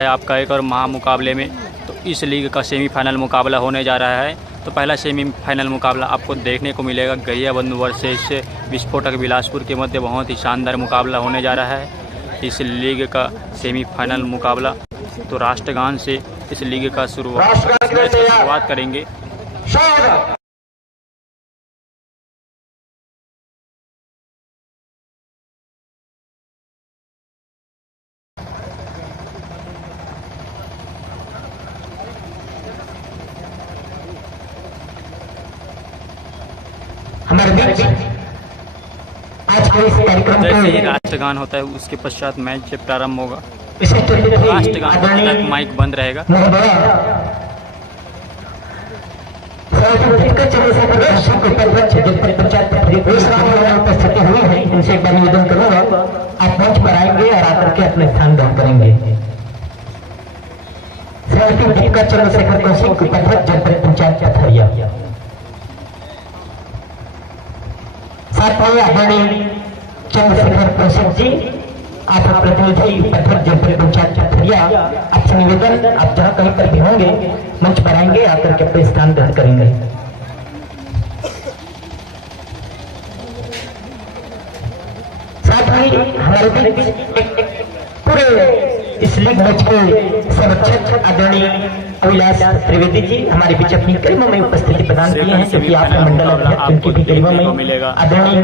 आपका एक और महामुकाबले में। तो इस लीग का सेमीफाइनल मुकाबला होने जा रहा है। तो पहला सेमीफाइनल मुकाबला आपको देखने को मिलेगा गहिया बंधु वर्सेस विस्फोटक बिलासपुर के मध्य। बहुत ही शानदार मुकाबला होने जा रहा है इस लीग का सेमीफाइनल मुकाबला। तो राष्ट्रगान से इस लीग का शुरुआत करेंगे। हमारे बीच आज के इस कार्यक्रम जैसे ही राष्ट्रगान होता है उसके पश्चात मैच प्रारंभ होगा। राष्ट्रगान तक माइक बंद रहेगा। उपस्थिति हुई है, इनसे एक बार निवेदन करूंगा, आप मंच पर आएंगे और आकर के अपने स्थान ग्रहण करेंगे। चंद्रशेखर कौशिक उपाध्यक्ष जनपद पंचायत पथरिया, साथ में आदरणीय चंद्रशेखर कौशिक जी, आप प्रतिनिधि उपाध्यक्ष जनपद पंचायत पथरिया, आपसे निवेदन, आप जहाँ कहीं पर भी होंगे मंच पर आएंगे, आकर के अपने स्थान ग्रहण करेंगे। साथ ही हमारे बीच पूरे इस लीग मैच के संरक्षक आदरणीय अविलास त्रिवेदी जी हमारे बीच अपनी गरिमा में उपस्थिति प्रदान किए हैं, क्योंकि आपके मंडल अध्यक्ष उनकी भी गरिमा में आदरणीय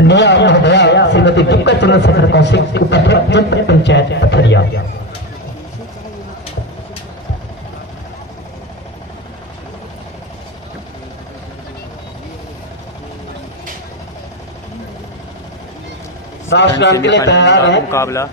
नया महोदया श्रीमती दुक्का चंद्रशेखर कौशिक उपाध्यक्ष जनपद पंचायत पथरिया। राष्ट्रगान के लिए तैयार है मुकाबला।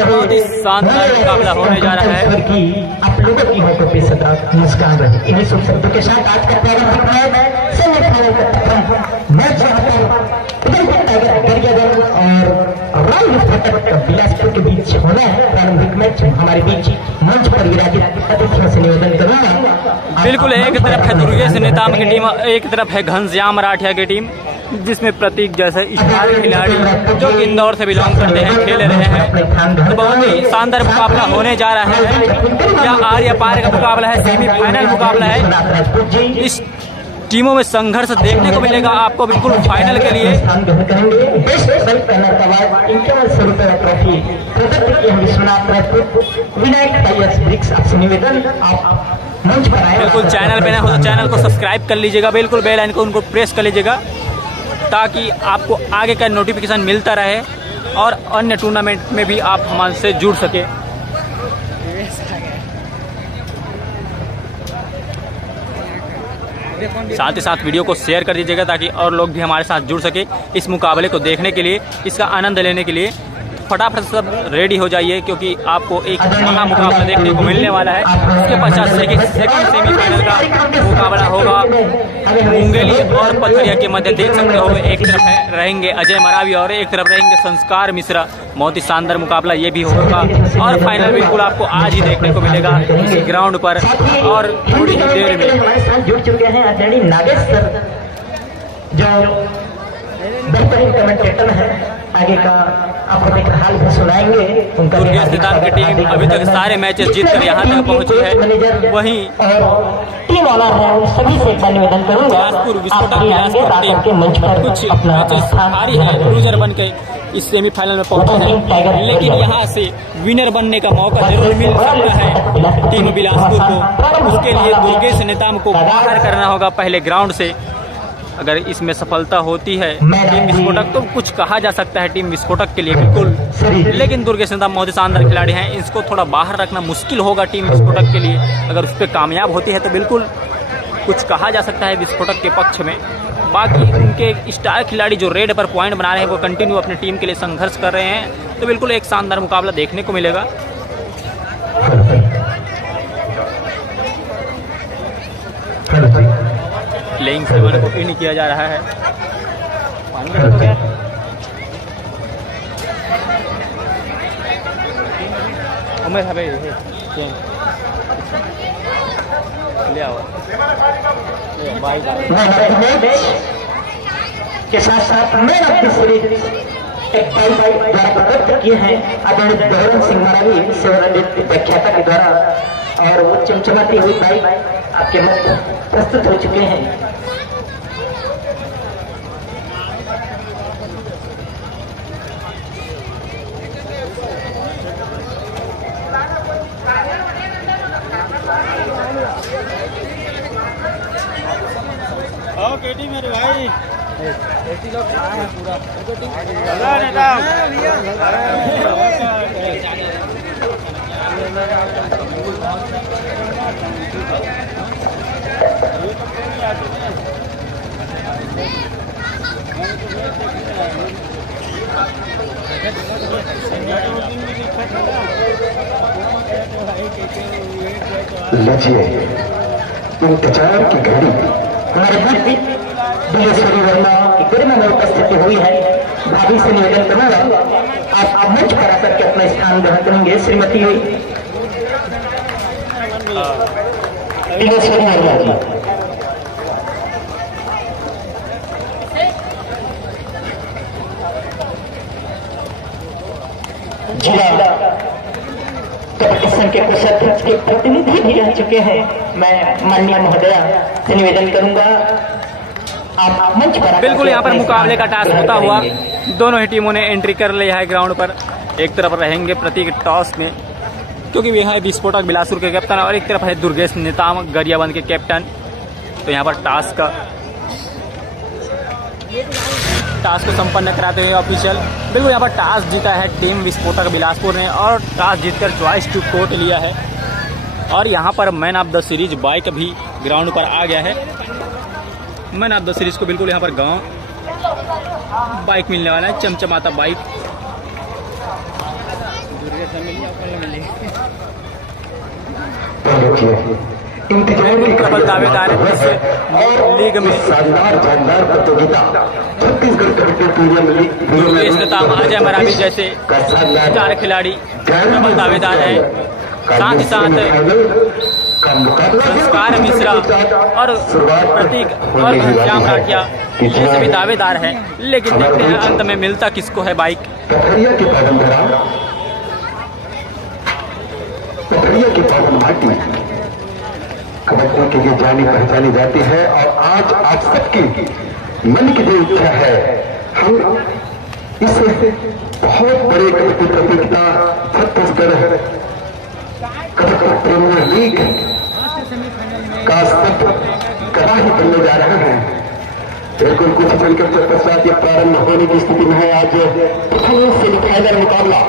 बहुत ही शानदार मुकाबला होने जा रहा है। आप लोगों की होठों पे सदा मुस्कान रहे। इन्हीं शुभ शब्दों के साथ आज का प्रारंभ है सेमीफाइनल का मैच और रॉयल विस्फोटक बिलासपुर के बीच होना है। प्रारंभिक मैच हमारे बीच मंच पर विराजित अतिथियों से निवेदन करूंगा। बिल्कुल, एक तरफ है दुर्गेश नेताम की टीम, एक तरफ है घनश्याम राठिया की टीम, जिसमें प्रतीक जैसे स्टार खिलाड़ी जो कि इंदौर से बिलोंग करते हैं खेल रहे हैं। तो बहुत ही शानदार मुकाबला होने जा रहा है। यह आर्य पार का मुकाबला है, सेमीफाइनल मुकाबला है। इस टीमों में संघर्ष देखने को मिलेगा आपको बिल्कुल फाइनल के लिए। बिल्कुल, चैनल पे ना हो तो चैनल को सब्सक्राइब कर लीजिएगा, बिल्कुल बेल आइकन को उनको प्रेस कर लीजिएगा, ताकि आपको आगे का नोटिफिकेशन मिलता रहे और अन्य टूर्नामेंट में भी आप हमसे जुड़ सके। साथ ही साथ वीडियो को शेयर कर दीजिएगा ताकि और लोग भी हमारे साथ जुड़ सके इस मुकाबले को देखने के लिए, इसका आनंद लेने के लिए। फटाफट सब रेडी हो जाइए, क्योंकि आपको एक महा मुकाबला देखने को मिलने वाला है। इसके पश्चात सेकंड सेमीफाइनल का मुकाबला होगा मुंगेली और पथरिया के मध्य। देख सकते हो एक तरफ रहेंगे अजय मरावी और एक तरफ रहेंगे संस्कार मिश्रा। बहुत ही शानदार मुकाबला ये भी होगा और फाइनल बिल्कुल आपको आज ही देखने को मिलेगा इसी ग्राउंड पर और थोड़ी ही देर में। जुड़ चुके हैं आदरणीय नागेश सर, जो बेहतरीन कमेंटेटर हैं, आगे का आपको देख हाल भी सुनाएंगे। उनका दुर्गेश निताम की टीम अभी तक सारे मैचेस जीतकर यहाँ तक पहुंची है। वहीं टीम ऑनर है उन सभी से एक बार निवेदन करूंगा, बिलासपुर विस्फोटक बिलासपुर टीम मंच पर कुछ अपना मैचेस हारी है, लूजर बन के इस सेमीफाइनल में पहुंचे हैं, लेकिन यहाँ से विनर बनने का मौका जरूर मिल सकता है टीम बिलासपुर को। उसके लिए दुर्गेश निताम को बाहर करना होगा पहले ग्राउंड से। अगर इसमें सफलता होती है टीम विस्फोटक तो कुछ कहा जा सकता है टीम विस्फोटक के लिए बिल्कुल, लेकिन दुर्गेश निताम बहुत ही शानदार खिलाड़ी हैं, इसको थोड़ा बाहर रखना मुश्किल होगा टीम विस्फोटक के लिए। अगर उस पर कामयाब होती है तो बिल्कुल कुछ कहा जा सकता है विस्फोटक के पक्ष में। बाकी उनके स्टार खिलाड़ी जो रेड पर पॉइंट बना रहे हैं वो कंटिन्यू अपनी टीम के लिए संघर्ष कर रहे हैं, तो बिल्कुल एक शानदार मुकाबला देखने को मिलेगा। प्लेइंग 7 को इन किया जा रहा है। उमेर है ले आओ के साथ साथ मैन ऑफ द सीरीज एक द्वारा किए हैं आदरणीय गौरव सिंह मरावी सेवानिवृत्त व्याख्याता के द्वारा, और वो चमचमाती हुई बाइक आपके मध्य प्रस्तुत हो चुके हैं। केटी मेरे भाई लोग आए हैं पूरा लीजिए इंतजार की घड़ी हमारे दिलेश्वरी वर्मा की गरिमा में उपस्थिति हुई है। भाभी से निवेदन करूंगा आप मंच पर आकर के अपना स्थान ग्रहण करेंगे। श्रीमती दिलेश्वरी वर्मा जी जिला कंपटीशन के कुछ अध्यक्ष के प्रतिनिधि भी रह चुके हैं। मैं माननीय महोदया से निवेदन करूंगा आप मंच पर बिल्कुल यहाँ पर मुकाबले का टास्क होता हुआ दोनों ही टीमों ने एंट्री कर लिया है ग्राउंड पर। एक तरफ रहेंगे प्रतीक टॉस में, क्योंकि वे है विस्फोटक बिलासपुर के कैप्टन, और एक तरफ है दुर्गेश निताम गरियाबंद के कैप्टन। तो यहाँ पर टास्क को संपन्न कराते हुए ऑफिशियल बिल्कुल यहाँ पर टास्क जीता है टीम विस्फोटक बिलासपुर ने, और टास्क जीतकर चॉइस टू कोर्ट लिया है। और यहाँ पर man of the series bike भी ग्राउंड पर आ गया है। मैन ऑफ द सीरीज को बिल्कुल यहाँ पर गांव बाइक मिलने वाला है, चमचमाता बाइक। प्रबल दावेदार लीग में दुर्गेश निताम, अजय मरावी जैसे चार खिलाड़ी प्रबल दावेदार हैं। साथ ही साथ संस्कार मिश्रा और प्रतीक और घनश्याम राठिया ये सभी दावेदार हैं, लेकिन देखते हैं अंत में मिलता किसको है बाइक। कबड्डी के लिए जानी पहचानी जाती है, और आज आप सबकी मन की जो इच्छा है, हम इस बहुत बड़े कबड्डी प्रतियोगिता छत्तीसगढ़ कबड्डी प्रीमियर लीग का सब गवाही बनने जा रहे हैं। बिल्कुल कुछ क्षण के पश्चात ये प्रारंभ होने की स्थिति में है। आज प्रथम सेमीफाइनल मुकाबला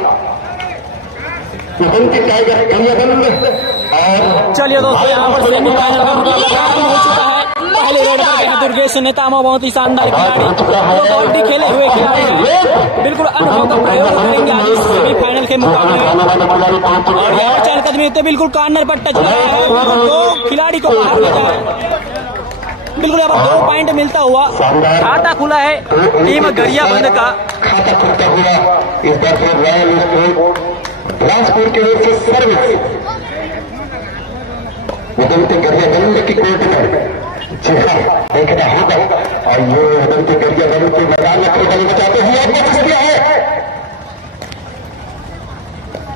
टाइगर और चलिए दोस्तों, यहाँ पर सेमीफाइनल का मुकाबला प्रारंभ हो चुका है। पहले रेड पर गया दुर्गेश निताम, बहुत ही शानदार खिलाड़ी, कबड्डी खेले हुए खिलाड़ी, बिल्कुल अनुभव का प्रयोग करेंगे आज इस सेमीफाइनल के मुकाबले में। और यहाँ चार कदमी तो बिल्कुल कॉर्नर पर टच लगाया है, दो खिलाड़ी को बाहर भेजा है। बिल्कुल यहाँ पर 2 पॉइंट मिलता हुआ खाता खुला है टीम गरियाबंद का। खाता खुलता हुआ इस बार रॉयल स्पोर्ट बिलासपुर के ओर से सर्विस गरियाबंद की कोर्ट में जी हाँ, देखना होगा। और ये उदयपुर गरिया बंद के मैदान में खेलने बचाते हुए आपने कोशिश किया है,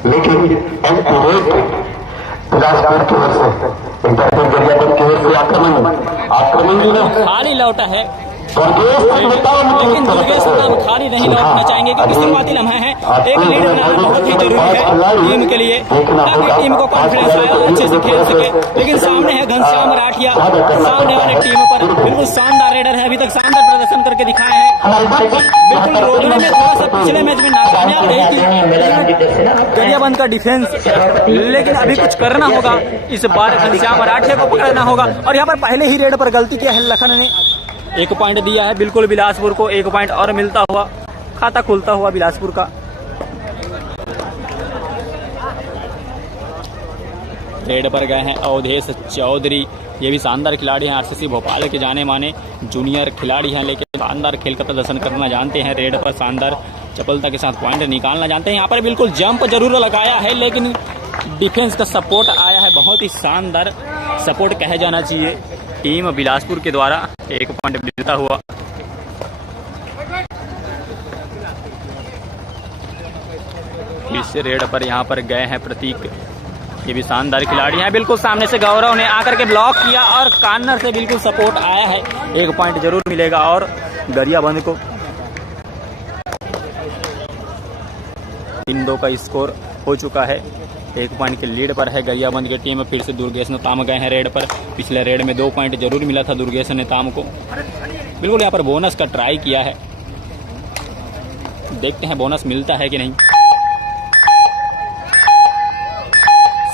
लेकिन बिलासपुर की ओर से उदयपुर गरिया बंद की ओर से आक्रमण खाली लौटा है, लेकिन दुर्गेश नाम खाली नहीं लौटना चाहेंगे क्योंकि शुरुआती लम्हा है। एक लीड बनाना बहुत ही जरूरी है टीम के लिए, ताकि टीम को कॉन्फिडेंस आए और अच्छे से खेल सके। लेकिन सामने है घनश्याम राठिया, सामने वाले टीम पर बिल्कुल शानदार रेडर है, अभी तक शानदार प्रदर्शन करके दिखाए हैं। बिल्कुल रोकने में थोड़ा सा पिछले मैच में नाकामयाब रही थी गरियाबंद का डिफेंस, लेकिन अभी कुछ करना होगा। इस बार घनश्याम राठिया को पकड़ना होगा और यहाँ पर पहले ही रेड पर गलती किया है लखन ने। 1 पॉइंट दिया है बिल्कुल बिलासपुर को, 1 पॉइंट और मिलता हुआ खाता खुलता हुआ बिलासपुर का। रेड पर गए हैं अवधेश चौधरी, ये भी शानदार खिलाड़ी हैं, आरसीसी भोपाल के जाने माने जूनियर खिलाड़ी हैं, लेकिन शानदार खेल का प्रदर्शन करना जानते हैं। रेड पर शानदार चपलता के साथ पॉइंट निकालना जानते हैं। यहाँ पर बिल्कुल जंप जरूर लगाया है, लेकिन डिफेंस का सपोर्ट आया है, बहुत ही शानदार सपोर्ट कहा जाना चाहिए टीम बिलासपुर के द्वारा। 1 पॉइंट मिलता हुआ फिर से रेड पर यहाँ पर गए हैं प्रतीक, ये भी शानदार खिलाड़ी हैं। बिल्कुल सामने से गौरव ने आकर के ब्लॉक किया और कॉर्नर से बिल्कुल सपोर्ट आया है। 1 पॉइंट जरूर मिलेगा और गरियाबंद को 3-2 का स्कोर हो चुका है। 1 पॉइंट के लीड पर है गरियाबंद की टीम। फिर से दुर्गेश नेताम गए हैं रेड पर, पिछले रेड में 2 पॉइंट जरूर मिला था दुर्गेश नेताम को। बिल्कुल यहाँ पर बोनस का ट्राई किया है, देखते हैं बोनस मिलता है कि नहीं।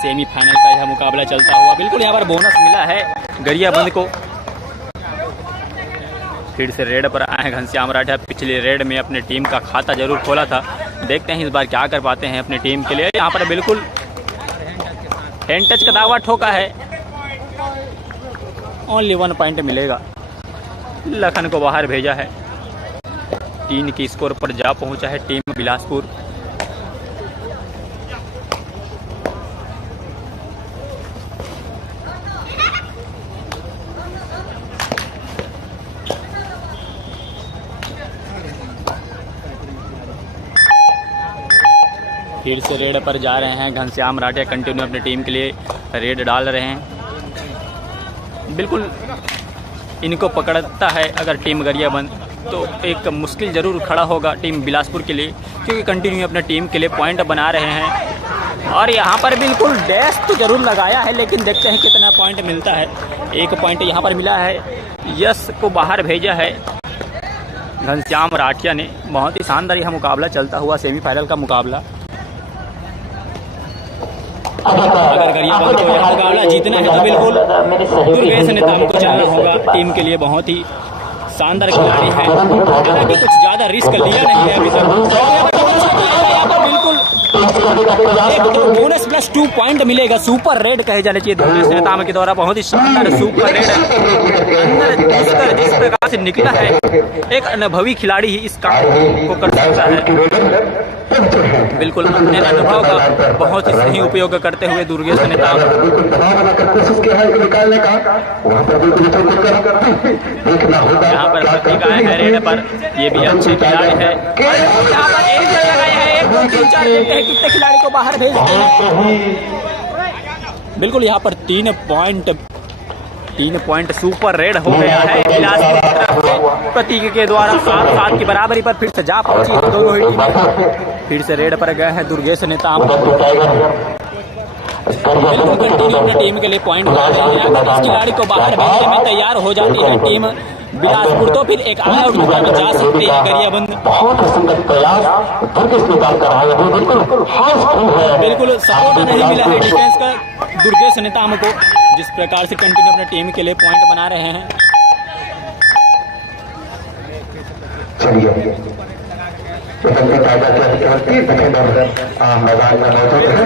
सेमीफाइनल का यह मुकाबला चलता हुआ, बिल्कुल यहाँ पर बोनस मिला है गरियाबंद को। फिर से रेड पर आए घनश्याम राठिया, पिछले रेड में अपने टीम का खाता जरूर खोला था, देखते हैं इस बार क्या कर पाते हैं अपने टीम के लिए। यहाँ पर बिल्कुल हैंड टच का दावा ठोका है, ओनली 1 पॉइंट मिलेगा। लखन को बाहर भेजा है, 3 की स्कोर पर जा पहुंचा है टीम बिलासपुर। फिर से रेड पर जा रहे हैं घनश्याम राठिया, कंटिन्यू अपनी टीम के लिए रेड डाल रहे हैं। बिल्कुल इनको पकड़ता है अगर टीम गरियाबंद तो एक मुश्किल जरूर खड़ा होगा टीम बिलासपुर के लिए, क्योंकि कंटिन्यू अपने टीम के लिए पॉइंट बना रहे हैं। और यहाँ पर बिल्कुल डैश तो जरूर लगाया है, लेकिन देखते हैं कितना पॉइंट मिलता है। 1 पॉइंट यहाँ पर मिला है, यश को बाहर भेजा है घनश्याम राठिया ने। बहुत ही शानदार यह मुकाबला चलता हुआ, सेमीफाइनल का मुकाबला। अगर गरियाबंद को यह मुकाबला जीतना है तो बिल्कुल दुर्गेश नेताम को चलना होगा। टीम के लिए बहुत ही शानदार खिलाड़ी है, हालांकि कुछ ज्यादा रिस्क लिया नहीं है अभी तक। बिल्कुल बोनस प्लस 2 पॉइंट मिलेगा। सुपर रेड कहे जाने चाहिए दुर्गेश नेताम के द्वारा, बहुत ही शानदार सुपर रेड अंदर घुसकर जिस प्रकार से निकला है, एक अनुभवी खिलाड़ी ही इस काम को कर सकता है। बिल्कुल अपने अनुभव का बहुत ही सही उपयोग करते हुए दुर्गेश नेताम यहाँ पर प्रतीक आए हैं रेड पर, ये भी अच्छे खिलाड़ी है। यहाँ पर एक जन लगाया है, 1 2 3 4 देखते हैं कितने खिलाड़ी को बाहर भेजते हैं। बिल्कुल यहाँ पर 3 पॉइंट सुपर रेड हो गया है बिलासपुर की तरफ से प्रतीक के द्वारा। 7-7 की बराबरी पर फिर से जा पहुंची है दोनों ही टीमें। फिर से रेड पर गए हैं दुर्गेश नेताम, बिल्कुल कंटिन्यू अपनी टीम के लिए पॉइंट बना रहे हैं। अगर इस खिलाड़ी को बाहर भेजने में तैयार हो जाती है टीम बिलासपुर तो फिर एक ऑल आउट मुकाबला में जा सकती है गरियाबंद। बिल्कुल सपोर्ट नहीं मिला है डिफेंस का दुर्गेश नेताम को, जिस प्रकार से कंटिन्यू अपने टीम के लिए पॉइंट बना रहे हैं।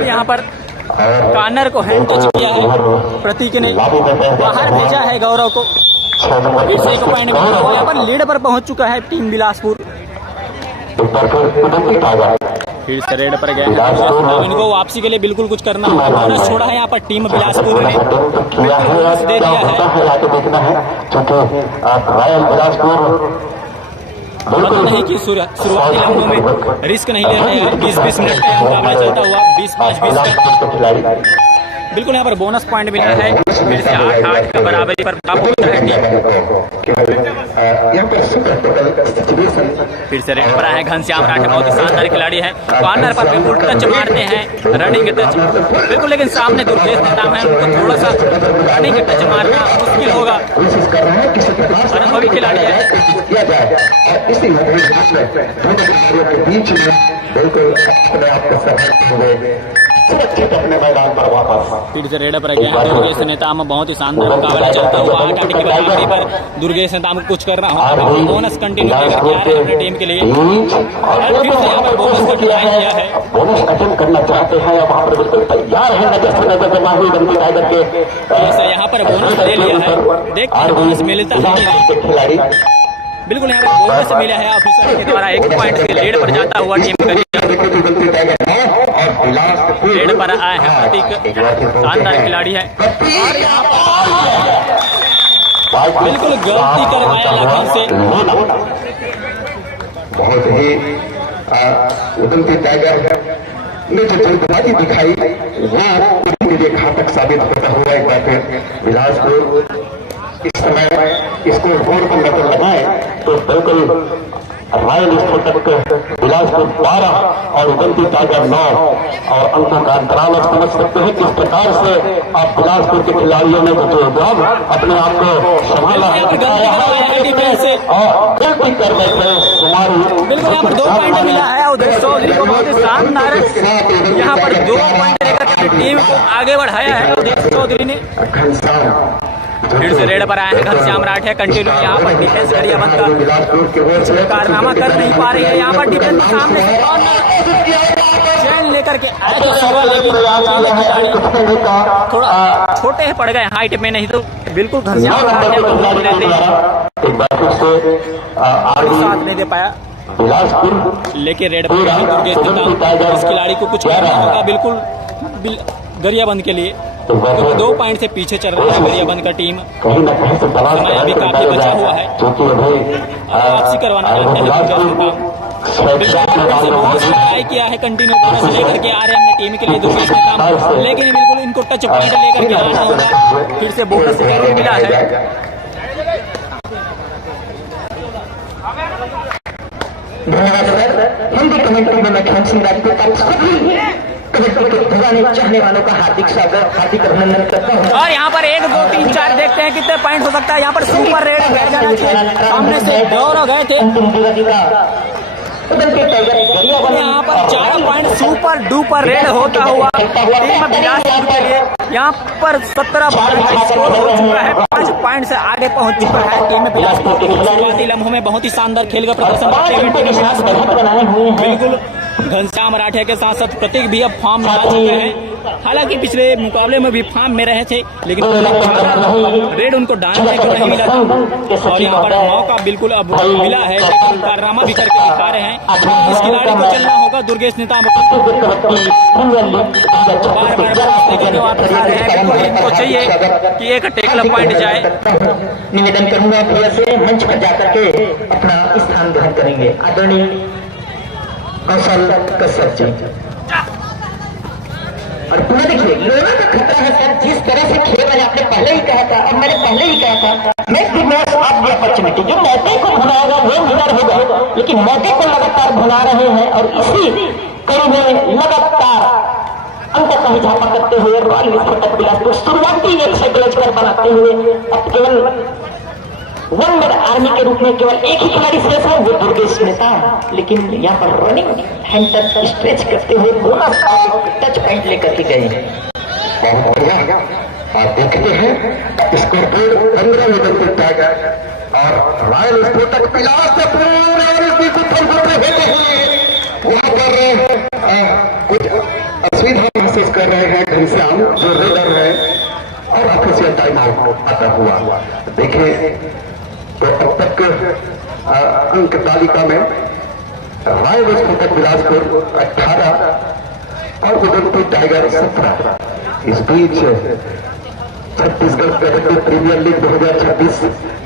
यहाँ पर कॉर्नर को हैंड टच किया है प्रतीक ने, बाहर भेजा है गौरव को। फिर से 1 पॉइंट में यहाँ पर लीड पर पहुंच चुका है टीम बिलासपुर। फिर से रेड पर गए हैं। इनको वापसी के लिए बिल्कुल कुछ करना होगा। बोनस छोड़ा है यहाँ पर टीम बिलासपुर ने, बोनस दे दिया है। देखना है क्योंकि रॉयल बिलासपुर पता नहीं कि शुरुआती लम्हों में रिस्क नहीं ले रहे हैं। 20-20 मिनट का मुकाबला चलता हुआ 20-5-20 का बिल्कुल यहाँ पर बोनस पॉइंट मिला है। फिर से 8-8 का बराबरी पर फिर से रेड पर आए हैं घनश्याम राठे, बहुत ही शानदार खिलाड़ी है। कॉर्नर पर बिल्कुल टच मारते हैं, रनिंग टच बिल्कुल, लेकिन सामने दुर्गेश नेताम है, उनको थोड़ा सा रनिंग टच मारना मुश्किल होगा। अनुभवी खिलाड़ी है। सुरक्षित अपने मैदान पर वापस। फिर से रेड पर गए हैं दुर्गेश नेताम, बहुत ही शानदार मुकाबला चलता हुआ 8-8 की बराबरी पर दुर्गेश नेताम को कुछ करना होगा। बोनस कंटिन्यू लेकर के आ रहे हैं अपनी टीम के लिए। फिर से यहाँ पर बोनस का ट्राई किया है, बोनस अटेंड करना चाहते हैं, वहाँ पर बिल्कुल तैयार है। नजर माही बंदी टाइगर के फिर से यहाँ पर बोनस ले लिया है, देखते हैं बोनस मिलता है खिलाड़ी। बिल्कुल यहाँ पर बोनस मिला है ऑफिसर के द्वारा। 1 पॉइंट से लीड पर जाता हुआ टीम का रेड पर आए हैं प्रतीक, शानदार खिलाड़ी है। और यहाँ पर बिल्कुल गलती करवाया लखन से, बहुत ही उदंती टाइगर ने जो जल्दबाजी दिखाई वो उनके लिए घातक साबित होता हुआ एक बार फिर बिलासपुर इस समय स्कोर बोर्ड पर नजर लगाए तो बिल्कुल रॉयल स्फोटक बिलासपुर 12 और उदंती टाइगर 9 और अंकों का अंतराल आप समझ सकते हैं किस प्रकार से आप बिलासपुर के खिलाड़ियों ने जो अपने आप को संभाला और गलती कर बैठे कुमारी। बिल्कुल यहाँ पर 2 पॉइंट मिला है उदय चौधरी को, बहुत ही शानदार यहाँ पर 2 पॉइंट लेकर टीम को आगे बढ़ाया है उदय चौधरी ने। फिर से रेड पर आए हैं घनश्याम राठे, कंटिन्यू यहाँ पर डिफेंस गरियाबंद का कारनामा कर नहीं पा रही है। यहाँ पर डिफेंस सामने से चैन लेकर के आए तो शिवा, लेकिन थोड़ा छोटे पड़ गए हाइट में, नहीं तो बिल्कुल घनश्याम राठे साथ नहीं दे पाया। लेकिन रेड पर दुर्गेश नेताम, इस खिलाड़ी को कुछ करना होगा बिल्कुल गरियाबंद के लिए, क्योंकि 2 पॉइंट से पीछे चल रही है गरियाबंद का टीम। समय अभी काफी बचा हुआ है, वापसी करवाना चाहते हैं। ट्राई किया है, कंटिन्यू बोनस लेकर के आ रहे हैं अपनी टीम के लिए दुर्गेश नेताम, लेकिन बिल्कुल इनको टच पॉइंट लेकर के आना होगा। फिर से बोनस मिला है। हिंदी कमेंट्री में मैं खेम सिंह राजपूत आप सभी चाहने वालों का हार्दिक स्वागत, हार्दिक अभिनंदन करता हूँ। और यहाँ पर 1, 2, 3, 4 देखते हैं कितने पॉइंट हो सकता है। यहाँ पर सुपर रेड गए सामने से गौरव गए थे, यहाँ पर 4 पॉइंट सुपर डुपर रेड होता हुआ टीम बिलासपुर के लिए। यहाँ पर 17-12 का स्कोर हो चुका है, 5 पॉइंट से आगे पहुंच चुका है टीम बिलासपुर के शुरुआती लम्हों में बहुत ही शानदार खेल का प्रदर्शन करते हुए टीम बिलासपुर। बिल्कुल घनश्याम राठे के साथ साथ प्रतीक भी अब फॉर्म में आ चुके हैं। हालांकि पिछले मुकाबले में भी फॉर्म में रहे थे, लेकिन रेड उनको डालने को नहीं मिला था। और यहाँ पर मौका बिल्कुल अब मिला है, लेकिन कारनामा भी करके दिखा रहे हैं। इस खिलाड़ी को चलना होगा दुर्गेश नेताम, इनको चाहिए कि एक टेकल पॉइंट जाए। निवेदन करूंगा भैया से मंच पर जाकर के अपना स्थान ग्रहण करेंगे आदरणीय कौशल कसरत। और पूरा देखिए लोगों का खतरा है सर, जिस तरह से खेल रहे आपने पहले ही कहा था और मैंने पहले ही कहा था, मैच आप अपॉर्चुनिटी जो मौके को भुलाएगा वो विनर होगा, लेकिन मौके को लगातार भुला रहे हैं। और इसी कड़ी में लगातार अंक का इजाफा करते हुए रॉयल स्फोटक बिलासपुर शुरुआती 1 से गलत कर बनाते हुए अब केवल वनडर आर्मी के रूप में केवल एक ही खिलाड़ी शेष है, वो दुर्गेश नेताम। लेकिन यहाँ पर रनिंग हैंड टच स्ट्रेच करते हुए बोनस टच पॉइंट लेकर के गए। बहुत बढ़िया, आप देखते हैं स्कोर बोर्ड 15 में बनते टाइगर और रॉयल स्फोटक बिलासपुर वहां पर कुछ असुविधा महसूस कर रहे हैं घनश्याम जो रेडर है और ऑफिशियल टाइम आउट आता हुआ। देखिए तो अब तक अंक तालिका में राय विस्फोटक बिलासपुर 18 और उदयपुर टाइगर 17। इस बीच छत्तीसगढ़ कबड्डी प्रीमियर लीग 2026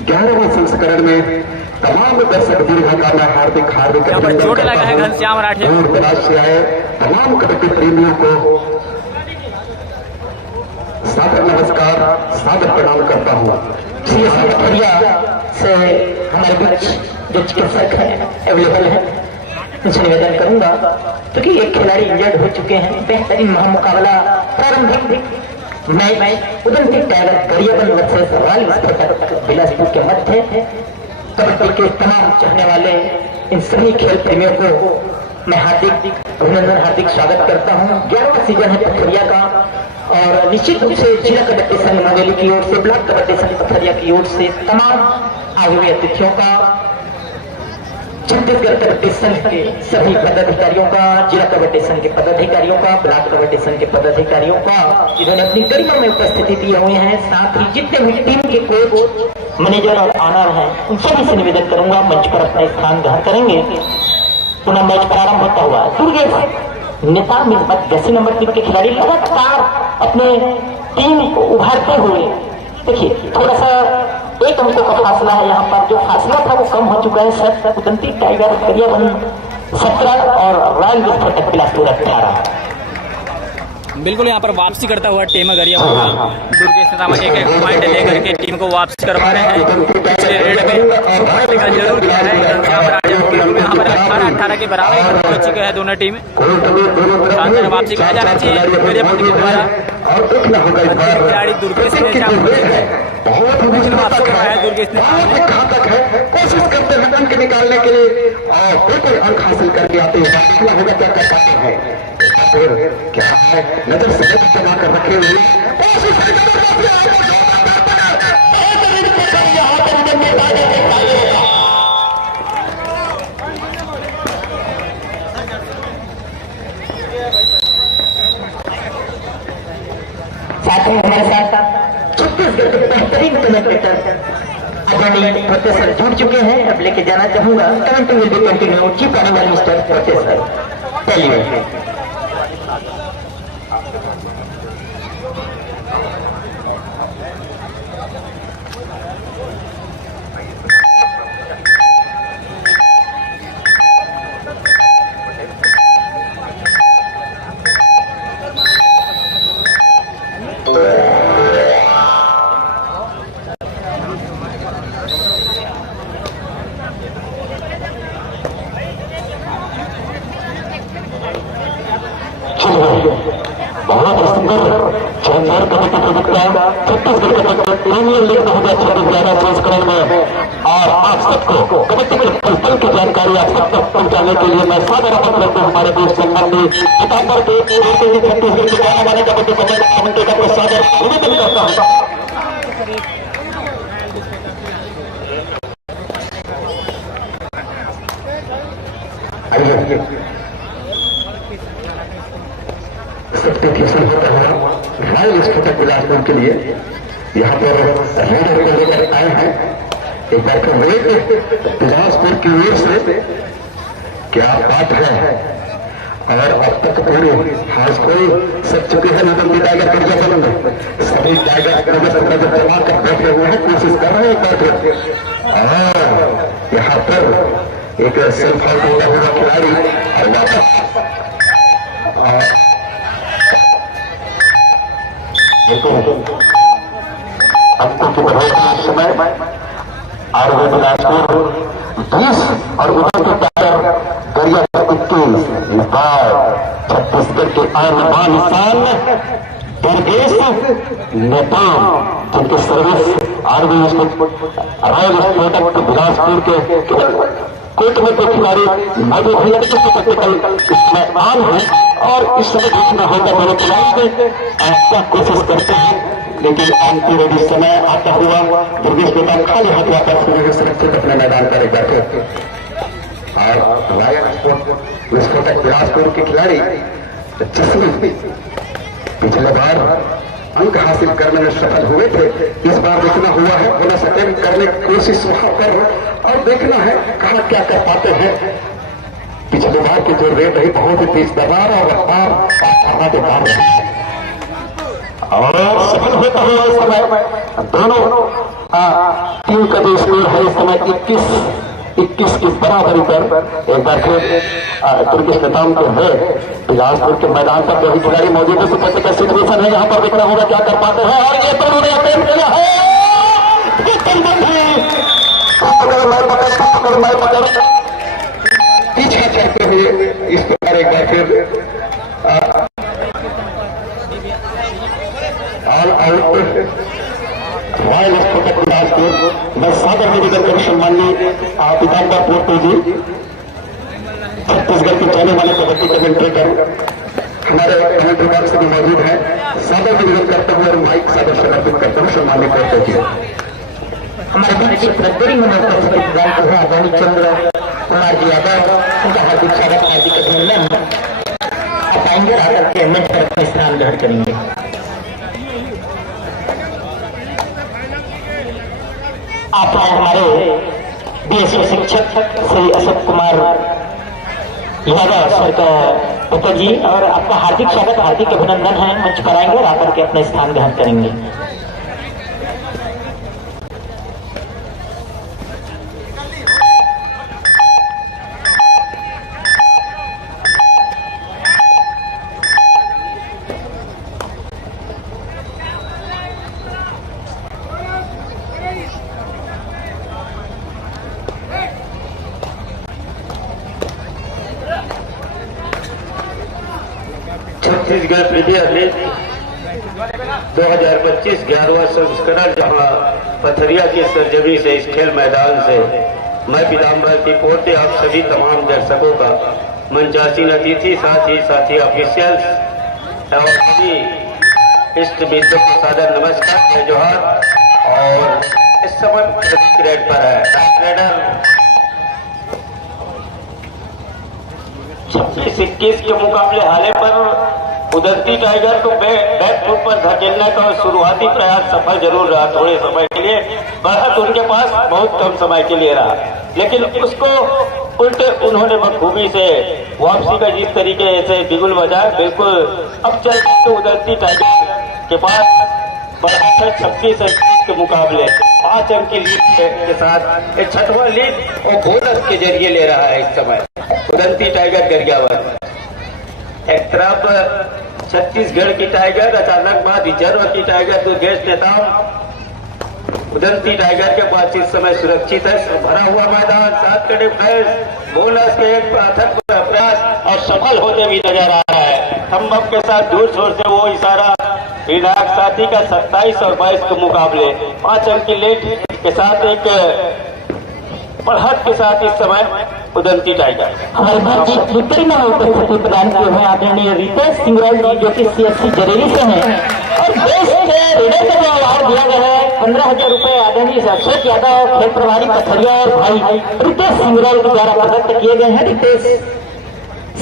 11वें संस्करण में तमाम दर्शक दीर्घा का मैं हार्दिक चोट लगा है घनश्याम राठी। दूर दराज से आए तमाम कबड्डी प्रेमियों को सादर नमस्कार, सादर प्रणाम करता हूँ। से हमारे बीच जो चिकित्सक है अवेलेबल है, उनसे निवेदन करूंगा क्योंकि एक खिलाड़ी इंजर्ड हो चुके हैं। बेहतरीन महामुकाबला प्रारंभिक match Udaipur tiger Gariaband versus royal विस्फोटक बिलासपुर के मध्य कबड्डी के तमाम चाहने वाले इन सभी खेल प्रेमियों को मैं हार्दिक अभिनंदन, हार्दिक स्वागत करता हूं। 11वां सीजन है पथरिया का और निश्चित रूप से जिला कबड्डी संघ मुंगेली की ओर से, ब्लॉक कबड्डी संघ पथरिया की ओर से तमाम आए हुए अतिथियों का, छत्तीसगढ़ कबड्डी संघ के सभी पदाधिकारियों का, जिला कबड्डी संघ के पदाधिकारियों का, ब्लॉक कबड्डी संघ के पदाधिकारियों का, जिन्होंने अपनी गरिमा में उपस्थिति दिए हुए हैं, साथ ही जितने भी टीम के कोच, मैनेजर और ऑनर हैं, उन सभी से निवेदन करूंगा मंच पर अपना स्थान ग्रहण करेंगे। पुनः मैच प्रारंभ होता हुआ दुर्गेश नेता मिसबत 10 नंबर टीम के खिलाड़ी लगातार अपने टीम को उभारते हुए, देखिए थोड़ा सा 1 अंकों का फासला है यहाँ पर, जो फासला था वो कम हो चुका है। सर उदयपुर टाइगर गरियाबंद 17 और रॉयल विस्फोटक बिलासपुर 18। बिल्कुल यहाँ पर वापसी करता हुआ टीम गरियाबंद दुर्गेश नेता एक पॉइंट लेकर के टीम को वापसी करवा रहे हैं। पिछले रेड में जरूर किया है घनश्याम राठी को, यहाँ पर 18-18 के बराबर हो चुके हैं दोनों टीम। शानदार वापसी किया जाना चाहिए गरियाबंद के द्वारा। खिलाड़ी दुर्गेश ने दुर्गेश ने कोशिश करते हैं अंक निकालने के लिए और बिल्कुल अंक हासिल करके आते हैं। होगा क्या कर पाते हैं, फिर क्या है नजर से जमा कर रखे हुए साथ ही हमारे साथ छत्तीसगढ़ के बेहतरीन कमेंटेटर आदरणीय प्रोफेसर जुड़ चुके हैं। अब लेके जाना चाहूंगा commenting will be continue chief animal Mister professor टेलीवे। बहुत सुंदर शानदार कबड्डी प्रतियोगिता छत्तीसगढ़ कबड्डी प्रीमियर लीग 2026 11वें संस्करण में। और आप सबको कबड्डी के फलफल की जानकारी आप सब तक पहुंचाने के लिए मैं सादर आमंत्रण करता हूं हमारे देश संबंधी सितंबर के छत्तीसगढ़ के जाने वाले कबड्डी कमेटी का सादर निवेदन करता हूं। सब्स्टिट्यूशन होता है रॉयल विस्फोटक बिलासपुर के लिए। यहाँ पर रेडर को लेकर आए हैं एक बार फिर रेड बिलासपुर की ओर से। क्या बात है, और अब तक पूरे हाउस को सब चुके हैं उदयपुर टाइगर गरियाबंद। सभी टाइगर नजर जमा कर बैठे हुए हैं, कोशिश कर रहे हैं एक बार फिर। और यहाँ पर एक सेल्फ आउट होता हुआ खिलाड़ी और वापस अंकों की बढ़ोतरी समय और वे बिलासपुर 20 और उदयपुर टाइगर गरियाबंद 21। इस बार छत्तीसगढ़ के आन शान दुर्गेश नेपाल जिनके सर्विस आर्मी रॉयल विस्फोटक बिलासपुर के कोर्ट में तो खिलाड़ी मौजूद है, इसमें आम है और इस समय देखना होगा मेरे खिलाड़ी क्या कोशिश करते हैं। लेकिन अंतिम रेडी समय आता हुआ दुर्गेश नेपाल खाली हाथ वापस सुरक्षित अपने मैदान पर बैठे। और रॉयल विस्फोटक बिलासपुर के खिलाड़ी जिसमें पिछले बार अंक हासिल करने में सफल हुए थे, इस बार देखना हुआ है उन्हें अटेम्प्ट करने की कोशिश वहां पर और देखना है कहां क्या कर पाते हैं। शनिवार की जो रेट है बहुत ही तेज दरार और रफ्तार के काम रही और सफल होता हुआ इस समय दोनों टीम का जो स्कोर है इस समय 21 की बराबरी पर एक बार फिर तुर्किश नेताओं के है बिलासपुर के मैदान पर जो भी खिलाड़ी मौजूद है सुपर का सिचुएशन है यहाँ पर देखना होगा क्या कर पाते हैं और ये तो अटेम्प्ट किया है पीछे चढ़ते हुए इस प्रकार एक बार फिर all out royal sport Bilaspur मैं सादर निवेदन करूं सम्माननीय पीताम्बर पोर्टल जी छत्तीसगढ़ के जाने वाले कबड्डी कमेंटेटर हमारे कमेंट्री बॉक्स में मौजूद है सादर निवेदन करते हुए और माइक सादर समर्पित करते हुए सम्मानित करते जी हमारे बीच प्रदरी में उपस्थित है आगामी चंद्र कुमार जी यादव उनका हार्दिक स्वागत हार्दिक अभिनंदन आप आएंगे आकर के मंच पर अपने स्थान ग्रहण करेंगे। आप हैं हमारे बीएसओ शिक्षक श्री अशोक कुमार यादव सर का पुत्र जी और आपका हार्दिक स्वागत हार्दिक अभिनंदन है मंच पर आएंगे और आकर के अपने स्थान ग्रहण करेंगे। छत्तीसगढ़ प्रीमियर लीग 2025 11वां संस्करण जहां पथरिया की सरजमी से इस खेल मैदान से मैं पीताम्बर की पोते आप सभी तमाम दर्शकों का मंचासीन अतिथि साथ ही साथी ऑफिशियल्स और सभी इष्ट मित्रों को सादर नमस्कार जय जोहार। और इस समय ग्रेड पर है 26-21 के मुकाबले हाले पर उदंती टाइगर को बैकफुट पर धकेलने का शुरुआती प्रयास सफल जरूर रहा थोड़े समय के लिए, बढ़त उनके पास बहुत कम समय के लिए रहा, लेकिन उसको उल्टे उन्होंने बखूबी से वापसी का जिस तरीके से बिगुल बजाया बिल्कुल अब चल तो उदंती टाइगर के पास बढ़त है 26 के मुकाबले 5 अंक की लीड के साथ एक छठवां लीड और बोनस के जरिए ले रहा है इस समय उदंती टाइगर गरियावत। एक तरफ छत्तीसगढ़ की टाइगर अचानक बाद रिजर्व की टाइगर दुर्गेश नेताओं उदंती टाइगर के पास इस समय सुरक्षित है, भरा हुआ मैदान 7 के डिफेंस बोनस के एक अथक प्रयास और सफल होते भी नजर आ रहा है। संभव के साथ दूर छोर से वो इशारा विनायक साथी का 27 और 22 के मुकाबले 5 अंक की लीड के साथ एक बढ़त के साथ इस समय उदंती टाइगर हमारे बीच उत्तरी में उपस्थिति प्रदान किए हुए आदरणीय रितेश सिंगराज जी जो कि CFC जरेरी से हैं और देश के रीडर का जो अवार्ड दिया गया है 15,000 रुपए आदरणीय अशोक यादव खेल प्रभारी पथरिया और भाई रितेश सिंगराज के द्वारा प्रदत्त किए गए हैं। रितेश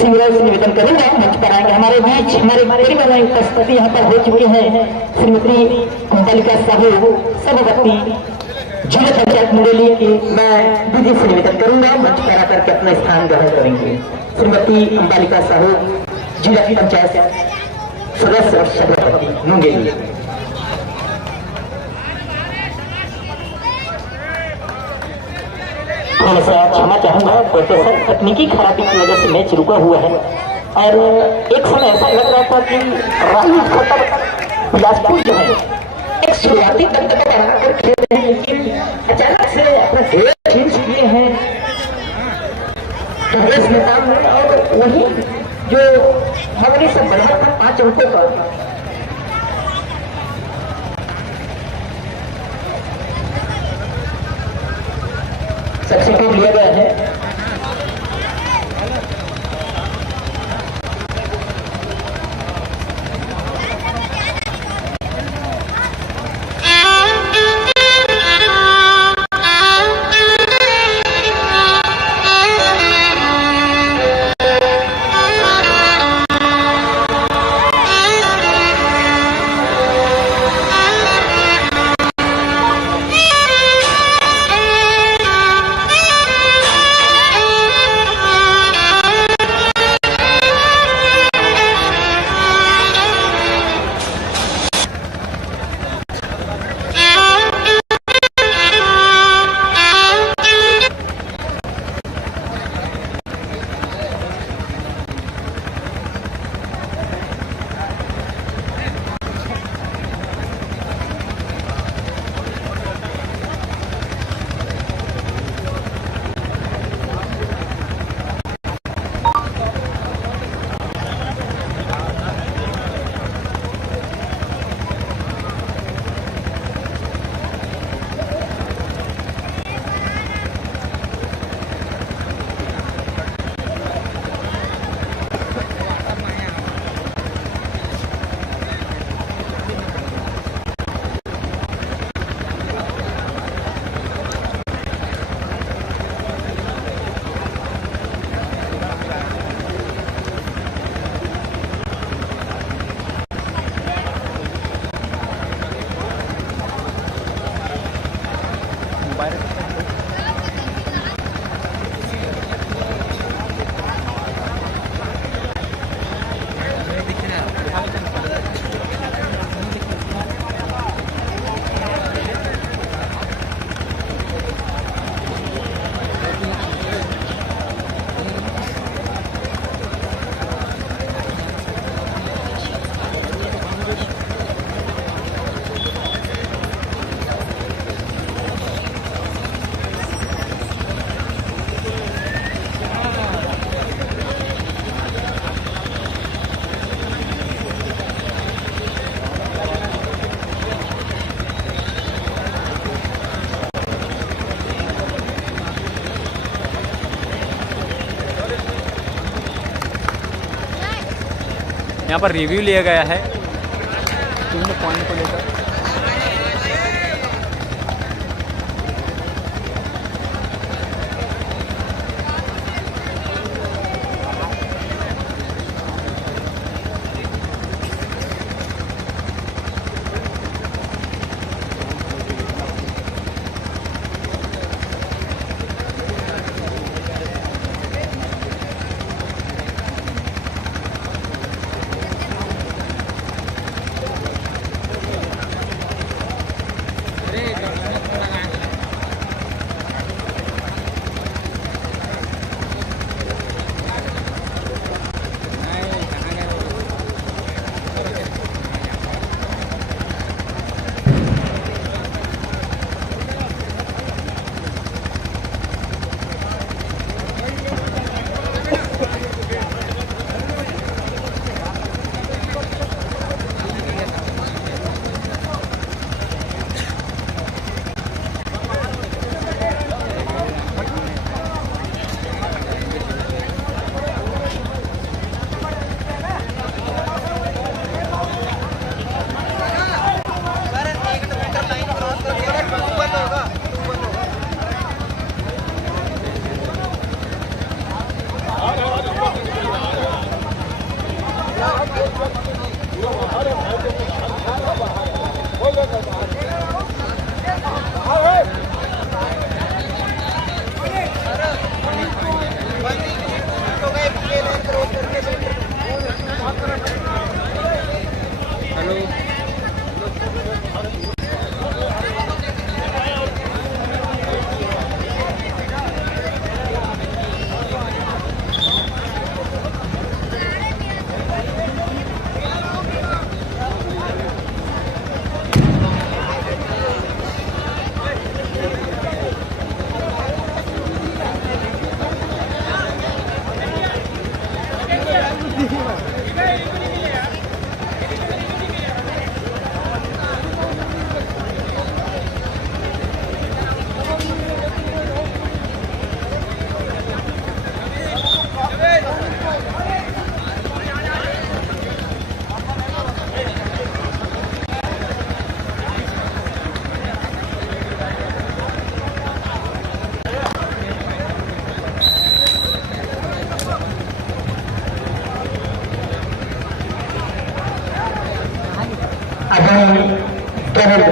सिंगराज से निवेदन करेंगे मंच पर आएंगे। हमारे बीच हमारे परिवार उपस्थिति यहाँ पर हो चुके हैं श्रीमती कुंडलिका साहू सभापति जिला पंचायत मुंडेली की मैं दीदी से निवेदन करूंगा मंच पर आकर के अपना स्थान ग्रहण करेंगे। श्रीमती अंबालिका साहू जिला पंचायत सदस्य और सभापति मुंडेली। थोड़ा सा क्षमा चाहूंगा प्रोफेसर तकनीकी खराबी की वजह से मैच रुका हुआ है और एक समय ऐसा लग रहा था कि राहुल खतर बिलासपुर जो है एक शुरुआती दबदबा बनाकर खेल रहे हैं, लेकिन अचानक से अपना घेर चेंज किए हैं कांग्रेस नेताओं ने और वही जो हमारे से बढ़ा था 5 अंकों का सब्सिट्यूट लिया गया है। यहाँ पर रिव्यू लिया गया है तीनों पॉइंट को लेकर।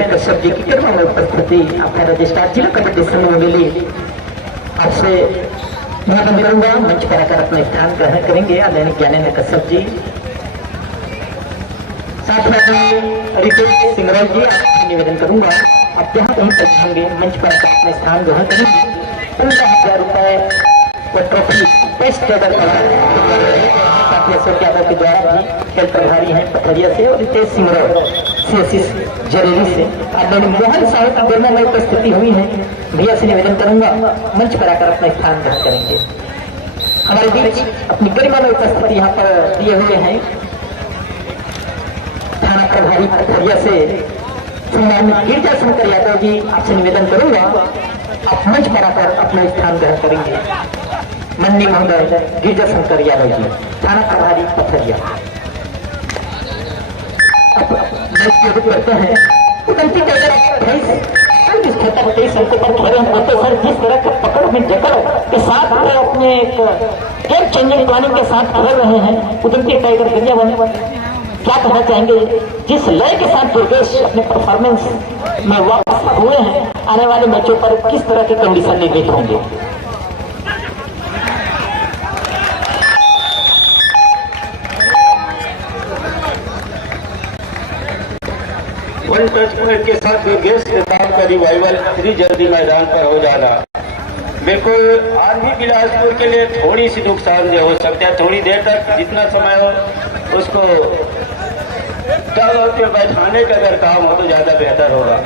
कश्यप जी की कृपा में उपस्थिति अपने रजिस्ट्रार जिला कबड्डी समूह में मिली। आपसे निवेदन करूंगा मंच पर आकर अपना स्थान ग्रहण करेंगे आदरणीय ज्ञानेंद्र कश्यप जी। साथ में रितेश सिंगरौल जी आपसे निवेदन करूंगा आप जहाँ कहीं तक होंगे मंच पर आकर अपना स्थान ग्रहण करेंगे। 15,000 रुपए वो trophy best trader Ashok Yadav के द्वारा भी खेल प्रभारी हैं पथरिया से और रितेश सिंगरौल जरूरी से आदरणीय मोहन साहब की गर्मा में उपस्थिति हुई है। भैया से निवेदन करूंगा मंच पर आकर अपना स्थान ग्रहण करेंगे। हमारे बीच अपनी गरिमा में उपस्थिति यहाँ पर दिए हुए हैं थाना प्रभारी पथरिया से सम्मानित गिरजा शंकर यादव जी। आपसे निवेदन करूंगा आप मंच पर आकर अपना स्थान ग्रहण करेंगे। मन्नी महोदय गिरजा शंकर यादव जी थाना प्रभारी पथरिया करते हैं। सर जिस तरह के पकड़ में जकड़ के साथ अपने एक गेम चेंजिंग प्लानिंग के साथ खेल रहे हैं उदमती टाइगर दुनिया बने क्या कहना चाहेंगे जिस लय के साथ दुर्गेश अपने परफॉर्मेंस में वापस हुए हैं आने वाले मैचों पर किस तरह के कंडीशन निर्मित होंगे? वन टच पॉइंट के साथ दुर्गेश निजाम का रिवाइवल इतनी जल्दी मैदान पर हो जाना बिल्कुल आर्मी बिलासपुर के लिए थोड़ी सी नुकसानदेह हो सकता है। थोड़ी देर तक जितना समय हो उसको डग पे बैठाने का अगर काम हो तो ज्यादा बेहतर होगा।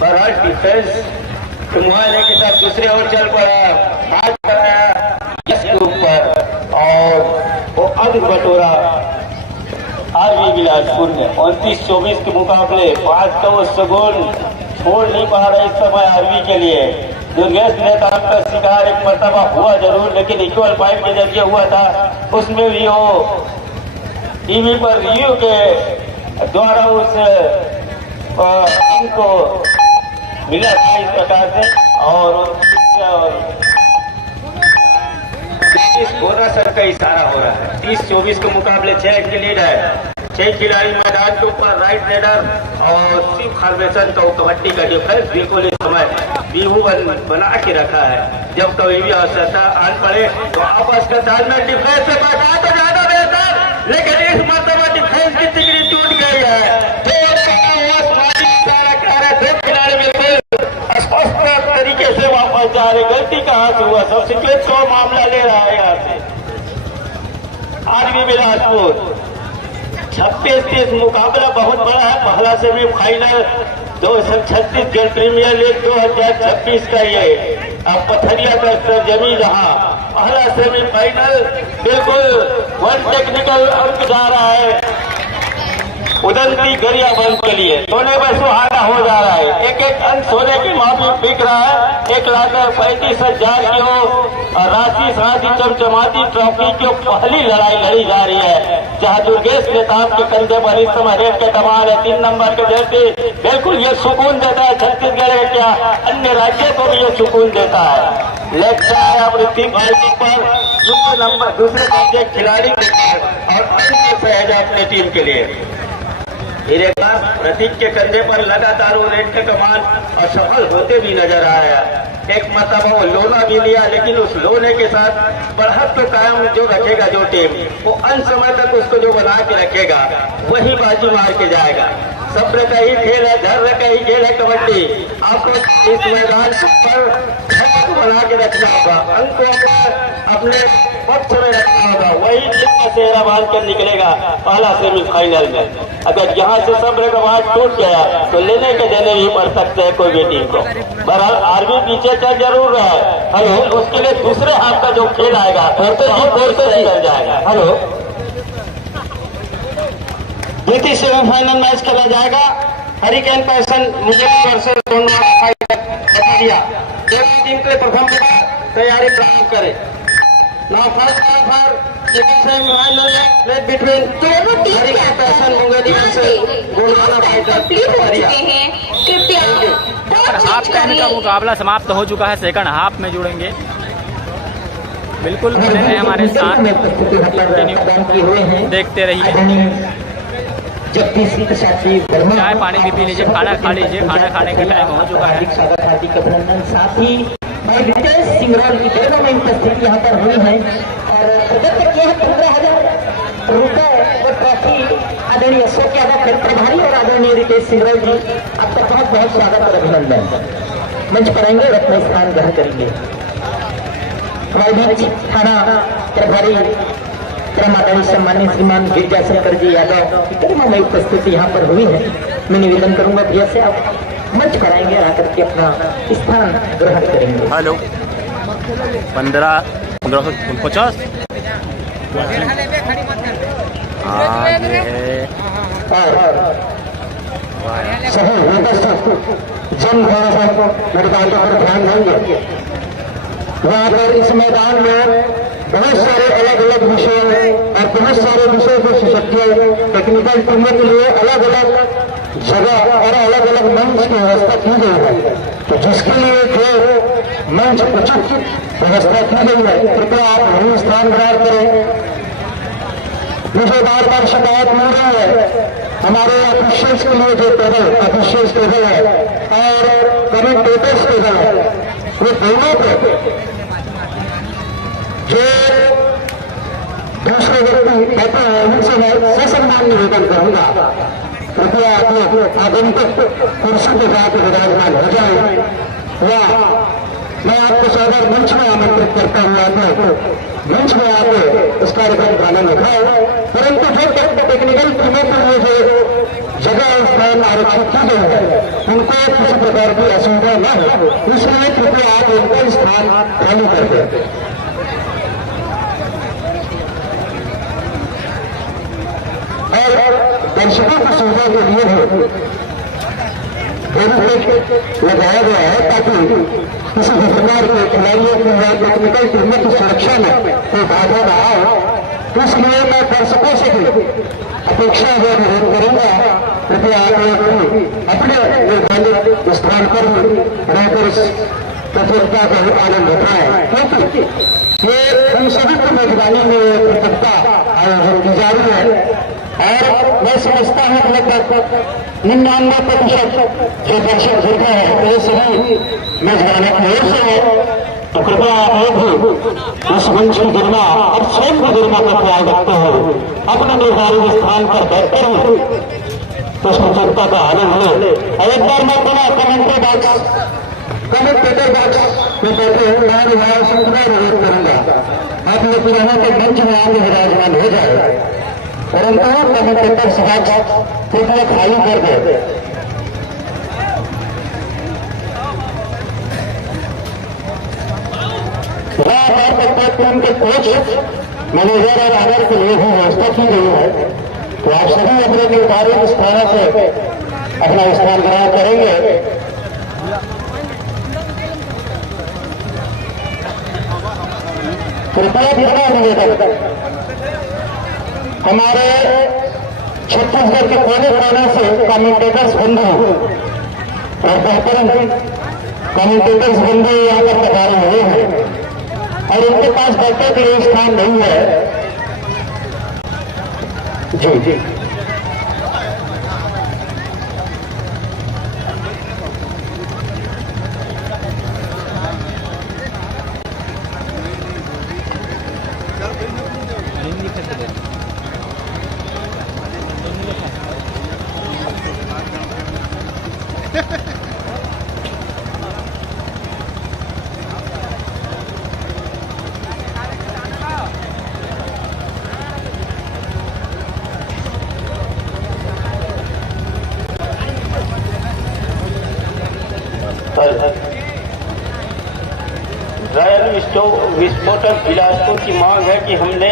बहरहाल डिफेंस मुआयने के साथ दूसरे ओर चल पड़ा, हाथ बनाया इसके ऊपर और वो अब बटोरा आर्मी बिलासपुर में 29-24 के मुकाबले 5 का वो सगुन छोड़ नहीं पा रहा इस समय आर्मी के लिए। दुर्गेश नेता का शिकार एक मरतबा हुआ जरूर, लेकिन इक्वल फाइट में जब ये हुआ था उसमें भी वो टीवी पर रिव्यू के द्वारा उस इनको मिला था इस प्रकार से। और बोनस का इशारा हो रहा है। 30-24 के मुकाबले 6 की लीड है। 6 खिलाड़ी मैदान के ऊपर राइट रेडर और शिव खारवेशन का कबड्डी का डिफेंस बिल्कुल इस समय बीहू बना के रखा है। जब कभी भी आवश्यकता आन पड़े तो आपस का तालमेल डिफेंस से बचा तो ज्यादा बेहतर, लेकिन इस मरतबा डिफेंस की तिगड़ी टूट गई है। स्पष्ट तरीके से वापस जा रहे, गलती कहां से हुआ, सब्सिक्वेंस को मामला ले रहा है यहाँ से आरवी बिलासपुर। 36-30 मुकाबला बहुत बड़ा है। पहला सेमीफाइनल 236 प्रीमियर लीग 2026 का ये अब पथरिया का सरजमी रहा। पहला सेमीफाइनल बिल्कुल 1 टेक्निकल अंक जा रहा है उदंती गरियाबंद के लिए। सोने पर सुहागा हो जा रहा है। एक अंक सोने की माफी बिक रहा है। 1,35,000 की हो राशि शादी चमचमाती ट्रॉफी की पहली लड़ाई लड़ी जा रही है, जहां दुर्गेश नेताब के कंधे पर इस समय रेड के कमाल है। 3 नंबर के जैसे बिल्कुल ये सुकून देता है। छत्तीसगढ़ है क्या अन्य राज्यों को भी ये सुकून देता है। लगता है अब ऋतिक भाई पर दूसरे दर्जे खिलाड़ी और अन्य सहज अपनी टीम के लिए प्रतीक के कंधे पर लगातार वो रेड का कमान और सफल होते भी नजर आया। एक मतलब वो लोना भी लिया, लेकिन उस लोने के साथ बढ़त तो कायम जो रखेगा जो टीम, वो अंत समय तक उसको जो बना के रखेगा वही बाजी मार के जाएगा। सब्र का ही खेल है, धैर्य का ही खेल है कबड्डी। आपको इस मैदान पर बना के रखना होगा, अंक अपने पक्ष में रखना होगा, वही टीम का चेहरा बांध कर निकलेगा पहला सेमीफाइनल में। अगर यहाँ से सब्र का बात टूट गया तो लेने के देने भी पड़ सकते हैं कोई भी टीम को। बहरहाल आर्मी पीछे चल जरूर रहा है। हेलो, उसके लिए दूसरे हाथ का जो खेल आएगा चल जाएगा। हेलो, द्वितीय सेमीफाइनल मैच खेला जाएगा। हरिकेन पैसन मुंगेली वर्सेस दिया टीम के परफॉर्म तैयारी प्रारंभ करे। Now first for second semifinal match between hurricane passion Mungeli versus Golwala fighter हरिया। हाफ टाइम का मुकाबला समाप्त हो चुका है। सेकंड हाफ में जुड़ेंगे बिल्कुल बने हैं हमारे साथ, देखते रहिए। चाय पानी भी पी लीजिए, खाना खा लीजिए, खाना खाने का टाइम हो चुका है। स्वागत हार्दिक अभिनंदन। साथ ही भाई रितेश सिंगरौल की दोनों में उपस्थिति यहाँ पर हुई है और प्रदत्त किया है 15,000 रुपए और ट्रॉफी आदरणीय अशोक यादव खेल प्रभारी और आदरणीय रितेश सिंगरौल जी, आपका बहुत बहुत स्वागत और अभिनंदन। मंच पर आएंगे और अपना स्थान ग्रहण करेंगे। हमारे बीच थाना प्रभारी आदरणीय सम्मानित श्रीमान गिरजा शंकर जी यादव की गरिमामय उपस्थिति यहाँ पर हुई है। मैं निवेदन करूंगा भैया से आप मंच पर आएंगे, आकर के अपना स्थान ग्रहण करेंगे। हेलो, 1550 जन मैदान पर ध्यान देंगे। वहाँ पर इस मैदान में बहुत सारे अलग अलग विषय और बहुत सारे विषय विशेषज्ञ टेक्निकल टीमों के लिए अलग अलग जगह और अलग अलग मंच की व्यवस्था की गई है, तो जिसके लिए जो मंच उचित व्यवस्था की गई है कृपया आप वही स्थान ग्रहण करें। मुझे बार बार शिकायत मिल रही है हमारे ऑफिशियल्स के लिए जो टेबल ऑफिशियल्स टेबल है और कमेंटेटर्स टेबल है, वो दोनों पे जो दूसरे व्यक्ति बैठे हैं उनसे मैं ससम्मान निवेदन करूंगा, कृपया आगंतुक कुर्सी के साथ विराजमान हो जाए या मैं आपको सादर मंच में आमंत्रित करता हूँ। आपको मंच में आके इस कार्यक्रम का आनंद उठाओ, परंतु जो टेक्निकल टीमों के लिए जो जगह स्थान आरक्षित की गई है उनको किसी प्रकार की असुविधा न हो, इसलिए कृपया आप उनका स्थान खाली कर दें। और दर्शकों की सुविधा के लिए लगाया गया है ताकि किसी भी प्रकार के खिलाड़ियों की या टेक्निकल टीमों की सुरक्षा में कोई बाधा न हो। तो इसलिए मैं दर्शकों से भी अपेक्षा व अनुरोध करूंगा, कृपया आप लोग अपने निर्धारित स्थान पर रहकर इस प्रतियोगिता का आनंद उठाएं, क्योंकि ये हम सभी की मेजबानी में प्रतियोगिता आयोजन की जा रही है। और मैं समझता हूं कि लगभग 99% जो दर्शक देखा है तो ये सभी मेजबानों की ओर से है। तो कृपया आप लोग भी उस मंच की गरिमा और स्वयं की गरिमा का ख्याल रखते हुए अपने निर्धारित स्थान पर बैठकर उस प्रतियोगिता का आनंद ले। और एक बार मैं पुनः कमेंटेटर बॉक्स में बैठे हूँ, मैं विभाग से पुनः अनुरोध करूंगा आप लोग यहाँ के मंच में आगे विराजमान हो जाए, परंतु कमेंटेटर सभा कृपया खाली कर दे। टीम के कोच मैनेजर और आनर के लिए भी व्यवस्था की गई है, तो आप सभी अपने निर्धारित स्थानों पे अपना स्थान ग्रहण करेंगे। कृपया ध्यान निवेदन, हमारे छत्तीसगढ़ के कोने कोने से कमेंटेटर्स बंधु और बेहतरीन कमेंटेटर्स बंधु यहाँ पर पधारे हुए हैं और उनके पास बैठने के लिए स्थान नहीं है। जी जी रॉयल विस्फोटक बिलासपुर की मांग है कि हमने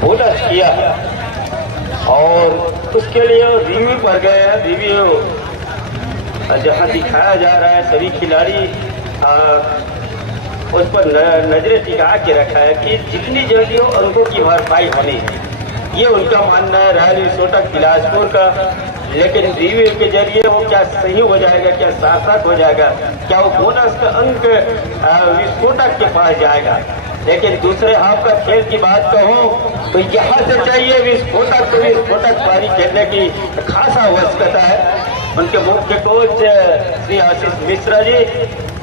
बोनस किया है और उसके लिए रिव्यू पर गए हैं। रिव्यू जहां दिखाया जा रहा है सभी खिलाड़ी उस पर नजरें टिका के रखा है कि जितनी जल्दी हो अंकों की भरपाई होनी है, ये उनका मानना है रॉयल विस्फोटक बिलासपुर का। लेकिन रिव्यू के जरिए वो क्या सही हो जाएगा, क्या सार्थक हो जाएगा, क्या वो बोनस का अंक विस्फोटक के पास जाएगा। लेकिन दूसरे हाफ का खेल की बात कहूं तो यहाँ से चाहिए विस्फोटक, तो विस्फोटक पारी खेलने की खासा आवश्यकता है। उनके मुख्य कोच श्री आशीष मिश्रा जी,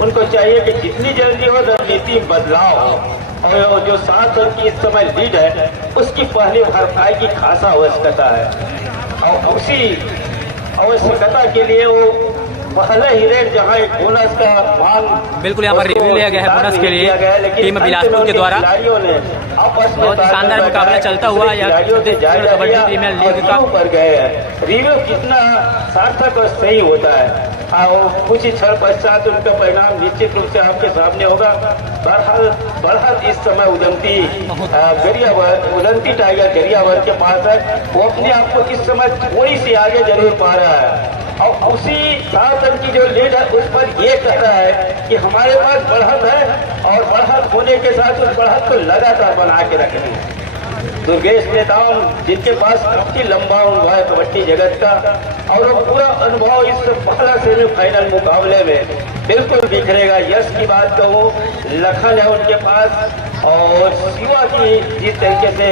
उनको चाहिए कि जितनी जल्दी हो रणनीति बदलाव हो और जो 7 अंक की इस समय लीड है उसकी पहली भरपाई की खासा आवश्यकता है। और उसी आवश्यकता के लिए वो पहले ही रेट जहां एक बोनस का मांग बिल्कुल यहाँ पर रिव्यू लिया गया है बोनस के लिए टीम बिलासपुर के द्वारा। बहुत शानदार मुकाबला चलता हुआ कबड्डी प्रीमियर लीग का पर गए हैं। रिव्यू कितना सार्थक और सही होता है कुछ ही क्षण पश्चात उनका परिणाम निश्चित रूप से आपके सामने होगा। बहरहाल इस समय उदंती टाइगर गरियावर के पास है, वो अपने आप को इस समय थोड़ी सी आगे जरूर पा रहा है और उसी 7 अंक की जो लीड है उस पर ये कह रहा है कि हमारे पास बढ़त है और बढ़त होने के साथ उस बढ़त को लगातार बना के रखनी है। दुर्गेश नेताम जिनके पास काफी लंबा अनुभव है कबड्डी जगत का और वो पूरा अनुभव इस पहला सेमीफाइनल मुकाबले में बिल्कुल बिखरेगा। यश की बात कहूँ, लखन है उनके पास और शिवा की जिस तरीके से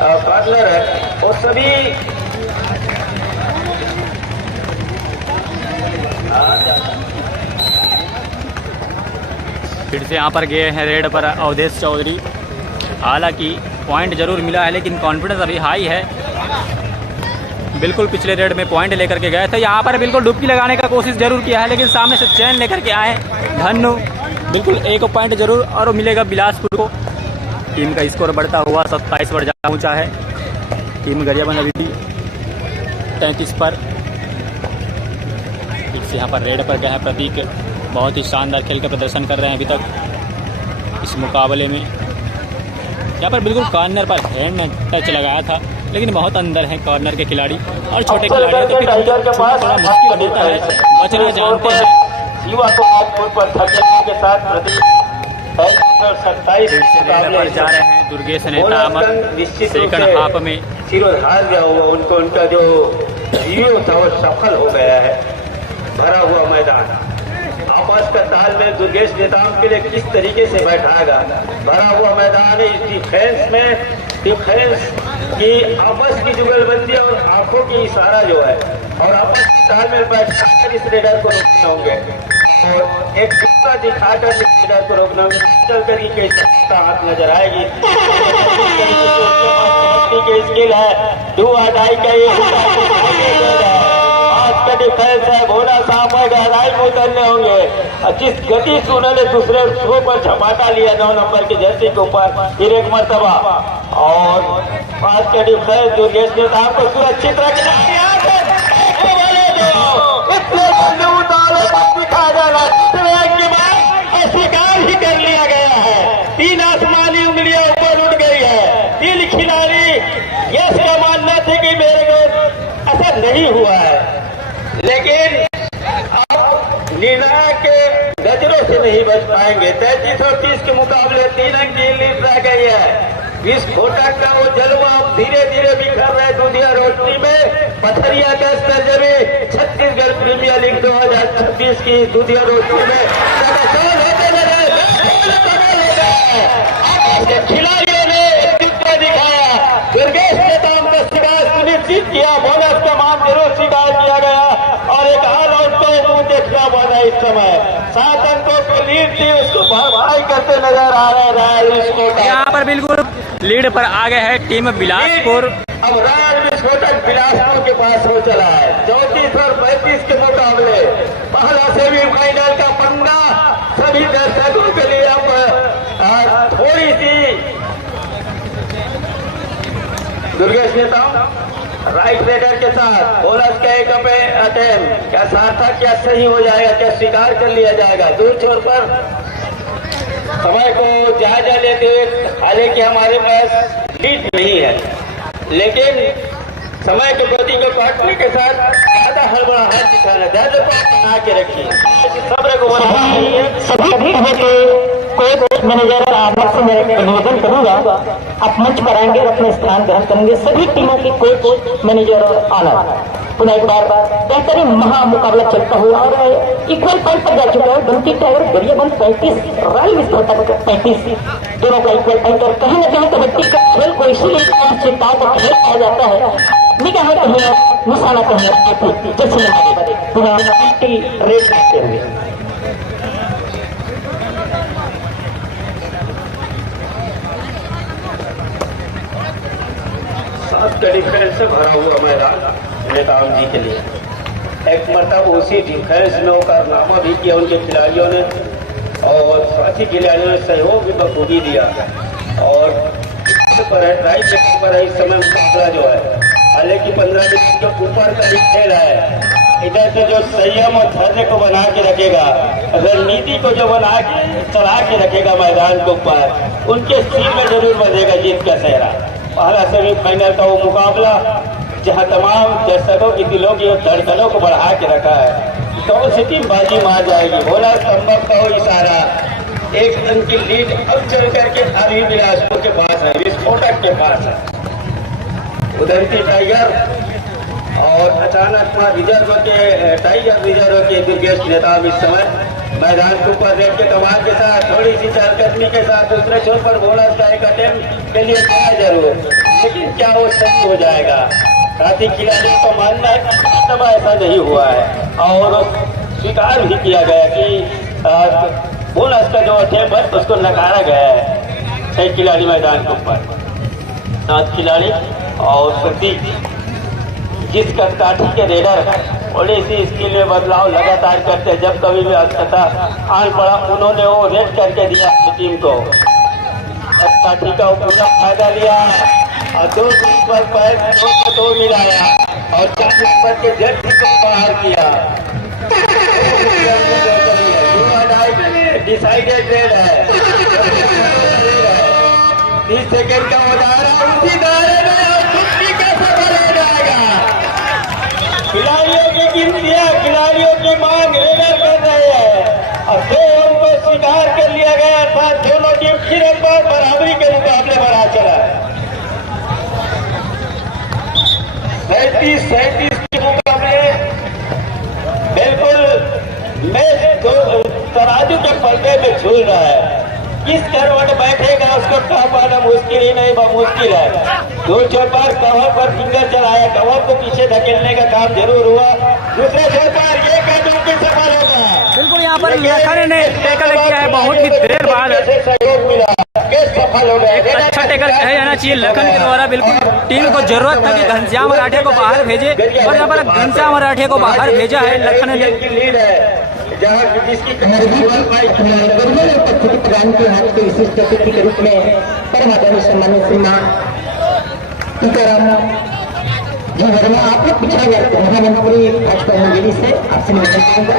पार्टनर है वो सभी फिर से यहाँ पर गए हैं रेड पर अवधेश चौधरी। हालांकि पॉइंट जरूर मिला है लेकिन कॉन्फिडेंस अभी हाई है। बिल्कुल पिछले रेड में पॉइंट लेकर के गए थे, यहाँ पर बिल्कुल डुबकी लगाने का कोशिश जरूर किया है लेकिन सामने से चैन लेकर के आए धन्नु। बिल्कुल एक पॉइंट जरूर और मिलेगा बिलासपुर को। टीम का स्कोर बढ़ता हुआ 27 पर जा पहुँचा है। टीम गरियाबंद अभी भी 33 पर। यहाँ पर रेड पर गए हैं प्रतीक, बहुत ही शानदार खेल का प्रदर्शन कर रहे हैं अभी तक इस मुकाबले में। यहाँ पर बिल्कुल कॉर्नर पर हैंड टच लगाया था लेकिन बहुत अंदर है कॉर्नर के खिलाड़ी और छोटे खिलाड़ी तो फिर थोड़ा मुश्किल होता है, बचना जानते हैं। युवा को पर के साथ 27 जा रहे हैं दुर्गेश नेता अमर सेकंड हाफ में सिरोधार गया हुआ उनको, उनका जो रिव्यू था वो सफल हो गया है। भरा हुआ मैदान आपस का तालमेल दुर्गेश नेताओं के लिए किस तरीके से बैठाएगा। भरा हुआ मैदान है, इस डिफेंस में डिफेंस की आपस की जुगलबंदी और आंखों की इशारा जो है और आपस की तालमेल बैठाकर इस रेडर को रोकने होंगे और एक टुकड़ा दिखाकर इस रेडर को रोकना होंगे। चल तरीके से हाथ नजर आएगी के स्किल है, डू और डाई का ये आज का डिफेंस है। भोला साहब गहराई में उतरने होंगे। जिस गति से उन्होंने दूसरे थ्रो पर झपाटा लिया 9 नंबर की जर्सी के ऊपर फिर एक मरतबा, और आज का डिफेंस दुर्गेश नेता को सुरक्षित रखना स्वीकार ही कर लिया गया है। 3 आसमानी उंगलियां ऊपर उठ गई है। 3 खिलाड़ी यश का मानना था कि मेरे को असर नहीं हुआ है, लेकिन अब निर्णायक के नजरों से नहीं बच पाएंगे। 33-30 के मुकाबले 3 अंक की लीड रह गई है। विस्फोटक का वो जलवा अब धीरे धीरे बिखर रहे दुनिया रोशनी में। पथरिया का सरजमी छत्तीसगढ़ प्रीमियर लीग 2026 की दुनिया रोशनी में खिलाड़ियों ने नेतृत्व दिखाया। दुर्गेश नेताओं का शिकार सुनिश्चित किया, बोनस का मान जरूर स्वीकार किया गया और एक हाल और तो मुंह देखना पड़ा। इस समय 7 अंकों की लीड थी, उसको भरपाई करते नजर आ रहे। यहाँ पर बिल्कुल लीड पर आ गए है टीम बिलासपुर। अब राज विस्फोटक बिलासपुर के पास हो चला है। 34 और 35 के मुकाबले पहला सेमीफाइनल का पंगा सभी दर्शकों के लिए अब थोड़ी सी दुर्गेश नेताओं राइट रेडर के साथ बोनस का एक अटेम्प्ट क्या सार्थक, क्या सही हो जाएगा, क्या स्वीकार कर लिया जाएगा। दूर छोर पर समय को जायजा लेते हुए, हालांकि हमारे पास लीड नहीं है, लेकिन समय के गति को काटने के साथ ज्यादा हड़बड़ाहट दिखाना, ज्यादा बना के रखिए। सब्र को सभी कोच मैनेजर आदर से मैं निवेदन करूंगा, आप मंच पर आएंगे और अपने स्थान ग्रहण करेंगे। सभी टीमों के कोच मैनेजर और ऑनर पुनः एक बार बेहतरीन महा मुकाबला चलता हुआ और इक्वल पॉइंट पर जा चुका है। बंटी टाइगर गरियाबंद 35, रॉयल विस्फोटक 35, दोनों का इक्वल पॉइंट। और कहीं न कहीं कबड्डी का खेल को इसीलिए चिंताओं का खेल कहा जाता है। निगाह कहीं निशाना कहीं जैसे रेड करते हुए डिफेंस से भरा हुआ मैदान नेताओं जी के लिए। एक मरतब उसी डिफेंस में वो कारनामा भी किया उनके खिलाड़ियों ने और साथी खिलाड़ियों ने सहयोग भी बखूबी दिया। और राइट सेक्टर पर इस समय मुकाबला जो है, हालांकि 15 मिनट के ऊपर का भी खेल है। इधर से जो संयम और धैर्य को बना के रखेगा, रणनीति को जो बना के चढ़ा के रखेगा मैदान के ऊपर, उनके सिर में जरूर बजेगा जीत का सेहरा। पहला सेमीफाइनल का वो मुकाबला जहां तमाम दर्शकों की दिलों की धड़कनों को बढ़ा के रखा है। तो वो टीम बाजी मार जाएगी। भोला संभव का वो इशारा, 1 अंक की लीड अब चल करके अभी बिलासपुर के पास है, विस्फोटक के पास है। उदंती टाइगर और अचानक रिजर्व के टाइगर रिजर्व के दुर्गेश नेता इस समय मैदान के ऊपर रेड के कमाल के साथ थोड़ी सी चहलकदमी के साथ दूसरे छोर पर बोला का एक अटेम्प्ट के लिए जाए जरूर, लेकिन क्या वो सही हो जाएगा। साथी खिलाड़ियों को मानना है तब ऐसा नहीं हुआ है और स्वीकार भी किया गया कि बोनस का जो अटेम्प्ट है उसको नकारा गया है। 6 खिलाड़ी मैदान के ऊपर, 7 खिलाड़ी और प्रतीक जिसका काठी के रेडर थोड़ी सी स्किल में बदलाव लगातार करते, जब कभी भी आवश्यकता आन पड़ा उन्होंने वो रेड करके दिया टीम को। काठी का पूरा फायदा लिया और 2 पर पैर 2 मिलाया और 4 नंबर के जज को बाहर किया। डिसाइडेड रेड है। 30 सेकेंड का मुजाहरा उसी दायरे में और छुट्टी का सफल हो जाएगा। खिलाड़ियों की गिनतियां, खिलाड़ियों की मांग रेडर कर रहे हैं और 2 अंक को स्वीकार कर लिया गया, अर्थात दोनों टीम फिर एक बार बराबरी के मुकाबले पर आ 37 के मुकाबले बिल्कुल तराजू के पल्ले में झूल रहा है। किस करवट बैठेगा उसको कह पाना मुश्किल ही नहीं, मुश्किल है। दो चौपार कवर पर फिंगर चलाया, कवर को पीछे धकेलने का काम जरूर हुआ। दूसरे चौपार ये कदम के सफल होगा। बिल्कुल यहाँ पर लखन ने टैकल किया है, बहुत ही देर बाद सहयोग मिला, सफल हो गया। एक अच्छा टैकल कहा जाना चाहिए लखन के द्वारा। बिल्कुल टीम को जरूरत था कि घनश्याम मराठे को बाहर भेजे और यहाँ पर घनश्याम मराठे को बाहर भेजा है लखन ने। लीड है जहाँ जिसकी प्रदान की हाथ के विशिष्ट अतिथि के रूप में परमात्मा सम्मानित श्रीमान टीकाराम जी वर्मा आप लोग पिछड़ा जाते हैं। महामंत्री भाजपा मंजूरी से आपसे निवेदन करूंगा।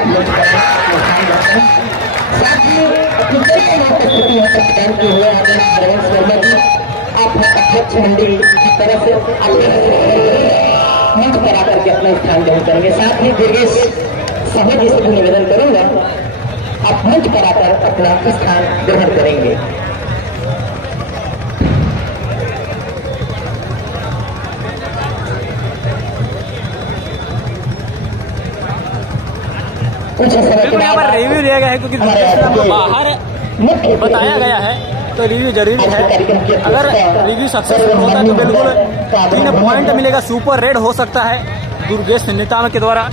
साथ ही अपनी प्रस्तुति यहाँ पर प्रदान किए हुए हरवंश वर्मा जी आप अध्यक्ष मंडली की तरफ से मंच पर आकर के अपना स्थान ग्रहण करेंगे। साथ ही दुर्गेश साहू जी से भी निवेदन करूंगा आप मंच पर आकर अपना स्थान ग्रहण करेंगे। बिल्कुल यहाँ पर रिव्यू दिया गया है क्योंकि बाहर बताया गया है तो रिव्यू जरूरी है। अगर रिव्यू सक्सेसफुल होता है तो बिल्कुल 3 पॉइंट मिलेगा, सुपर रेड हो सकता है दुर्गेश नेताम के द्वारा।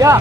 या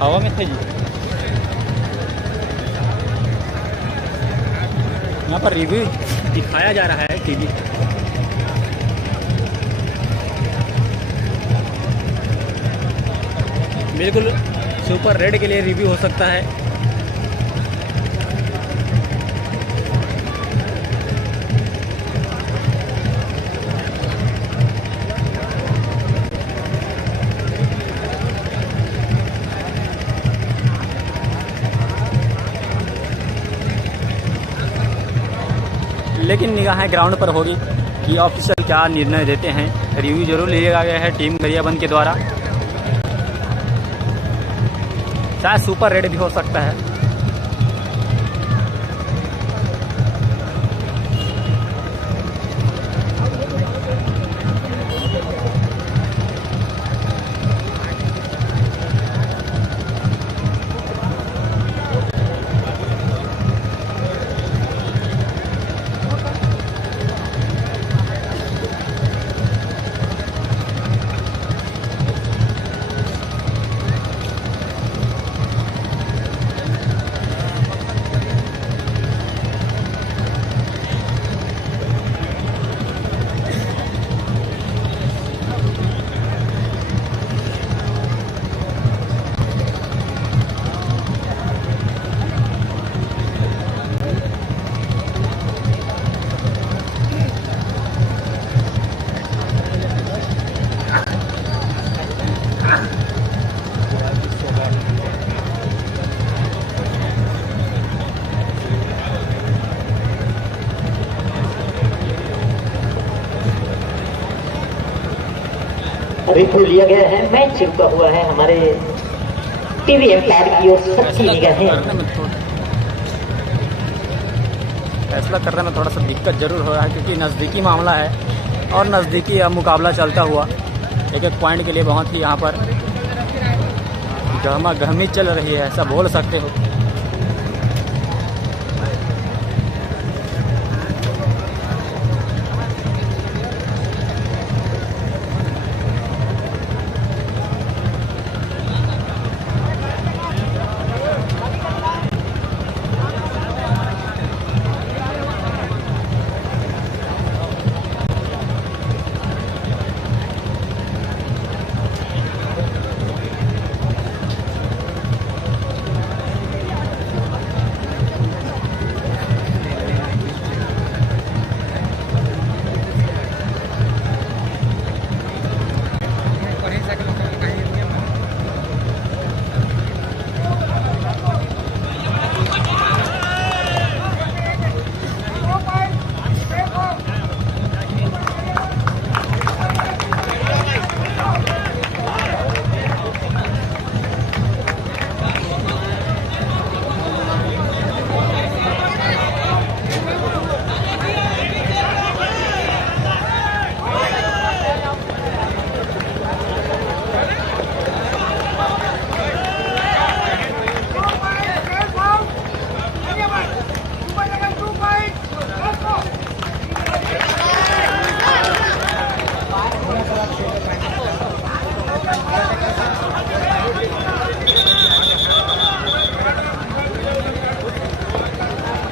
हवा में थे जी। यहाँ पर रिव्यू दिखाया जा रहा है टीवी। बिल्कुल सुपर रेड के लिए रिव्यू हो सकता है। लेकिन निगाहें ग्राउंड पर होगी कि ऑफिसर क्या निर्णय देते हैं। रिव्यू जरूर लिया गया है टीम गरियाबंद के द्वारा। शायद सुपर रेड भी हो सकता है। रिव्यू लिया गया है। मैच रुका हुआ है हमारे टीवी एम्पायर की ओर सबकी निगाहें। फैसला करने में थोड़ा सा दिक्कत जरूर हो रहा है क्योंकि नज़दीकी मामला है और नज़दीकी अब मुकाबला चलता हुआ एक एक पॉइंट के लिए बहुत ही यहाँ पर गहमा गहमी चल रही है, ऐसा बोल सकते हो।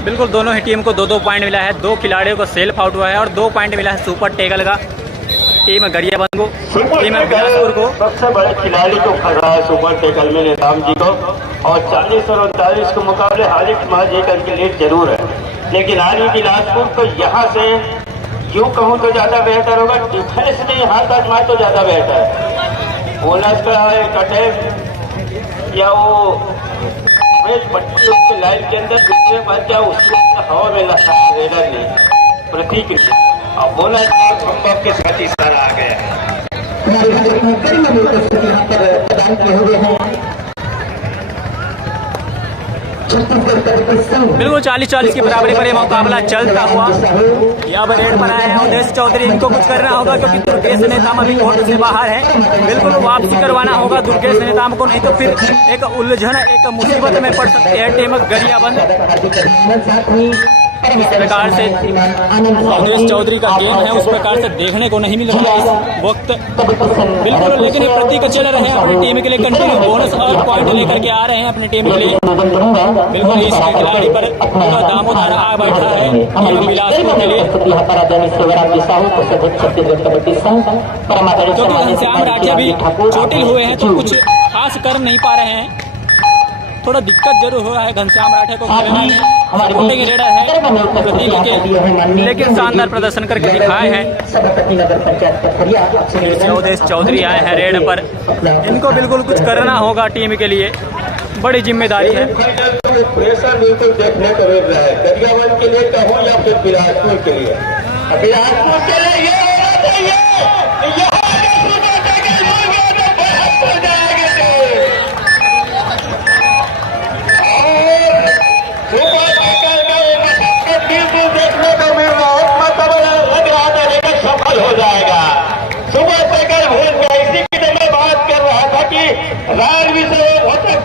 बिल्कुल दोनों ही टीम को 2-2 पॉइंट मिला है। 2 खिलाड़ियों को सेल्फ आउट हुआ है और 2 पॉइंट मिला है सुपर टेकल का टीम गरियाबंद को, टीम बिलासपुर को। सबसे बड़े खिलाड़ी को खड़ रहा है सुपर टेकल में निजाम जी को, और 40 और 39 के मुकाबले हाल एक मैच एक अंक लीड जरूर है, लेकिन हाल बिलासपुर को यहाँ से यूँ कहूँ तो ज्यादा बेहतर होगा। डिफेंस में यहाँ तक मैच तो ज्यादा बेहतर है। बोनस का कटे या वो पट्टी उसके लाइन के अंदर दूसरे बात क्या उसको हवा में लगा रेडर ने प्रतीक अब बोला संभव के साथ इशारा आ गया है। यहाँ पर प्रदान किए हुए हैं बिल्कुल 40-40 की बराबरी पर यह मुकाबला चलता हुआ यहाँ पर रेड पर आए हैं उदेश चौधरी। इनको कुछ करना होगा क्योंकि दुर्गेश नेताम अभी कोर्ट से बाहर है। बिल्कुल वापसी करवाना होगा दुर्गेश नेताम को, नहीं तो फिर एक उलझन एक मुसीबत में पड़ सकती है टीम गरियाबंद। इस प्रकार से अवधेश चौधरी का गेम है उस प्रकार से देखने को नहीं मिल रहा है इस वक्त बिल्कुल, लेकिन ये प्रतीक चल रहे हैं अपनी टीम के लिए कंटिन्यू बोनस और पॉइंट लेकर के आ रहे हैं अपनी टीम के लिए। बिल्कुल इस खिलाड़ी पर पूरा दामोदर आ बैठा है बिलासपुर के लिए, क्योंकि घनश्याम राठिया भी चोटिल हुए हैं तो कुछ खास कर नहीं पा रहे हैं। थोड़ा दिक्कत जरूर हो रहा है घनश्याम राठे को खेलने में। सपोर्टिंग रेडर है प्रतीक के, लेकिन शानदार प्रदर्शन करके दिखाए हैं। अवधेश चौधरी आए हैं रेड पर, इनको बिल्कुल कुछ करना होगा टीम के लिए, बड़ी जिम्मेदारी है। प्रेशर बिल्कुल देखने को मिल रहा है गरियाबंद के लिए कहूँ या फिर बिलासपुर के लिए। बिलासपुर के लिए ये होना चाहिए देखने को मिल रहा है, मतलब लग रहा था सफल हो जाएगा। सुबह तक भूल गया, इसी की तो मैं बात कर रहा था कि रणवीर से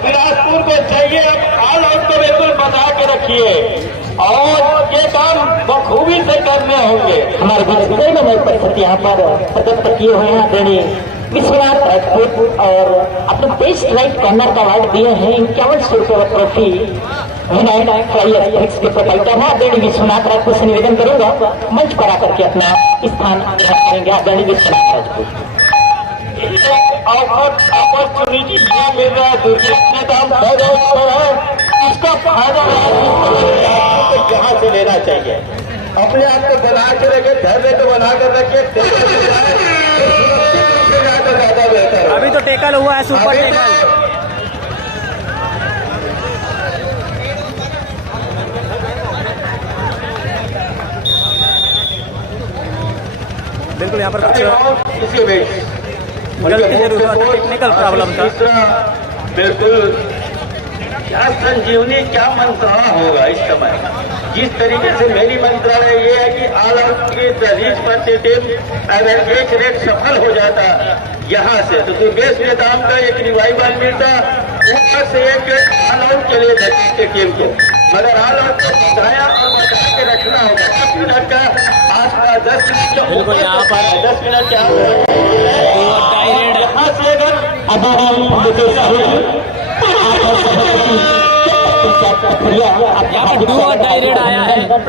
बिलासपुर को चाहिए अब ऑल आउट को बिल्कुल बता के रखिए और ये काम बखूबी से करने होंगे। हमारे बीच यहाँ पर प्रदत्त किए हुए हैं आदरणीय विश्वनाथ राजपूत और अपने बेस्ट राइट कॉर्नर का अवार्ड दिए हैं 5100 रुपये ट्रॉफी विनायक फ्लाइयर्स के प्रोपाइटर हैं आदरणीय विश्वनाथ राजपूत से निवेदन करूंगा मंच पर आकर के अपना स्थान करेंगे आदरणीय विश्वनाथ राजपूत। अपॉर्चुनिटी क्या मिल रहा है दुर्गेश इसका फायदा जहाँ से लेना चाहिए, अपने आप को बना के रखे, धैर्य को बना कर रखिए। अभी तो टेकल हुआ है सुपर टेकल। बिल्कुल यहाँ पर कुछ गलती जरूर हुआ था, टेक्निकल प्रॉब्लम था। बिल्कुल क्या संजीवनी, क्या मंत्रणा होगा इस समय। जिस तरीके से मेरी मंत्रणा ये है कि ऑल आउट की दहलीज पर से टीम अगर एक रेट सफल हो जाता यहाँ से तो दुर्गेश नेताम का एक रिवाइवल मिलता, ऊपर से एक ऑल आउट के लिए धरती टीम को, मगर ऑल आउट को बचाया और बचा के रखना होगा। 10 मिनट का आसपास 10 मिनट के ऊपर 10 मिनट के आसपास यहाँ से अगर यहाँ पर डू और डाई रेड आया है इनको अगर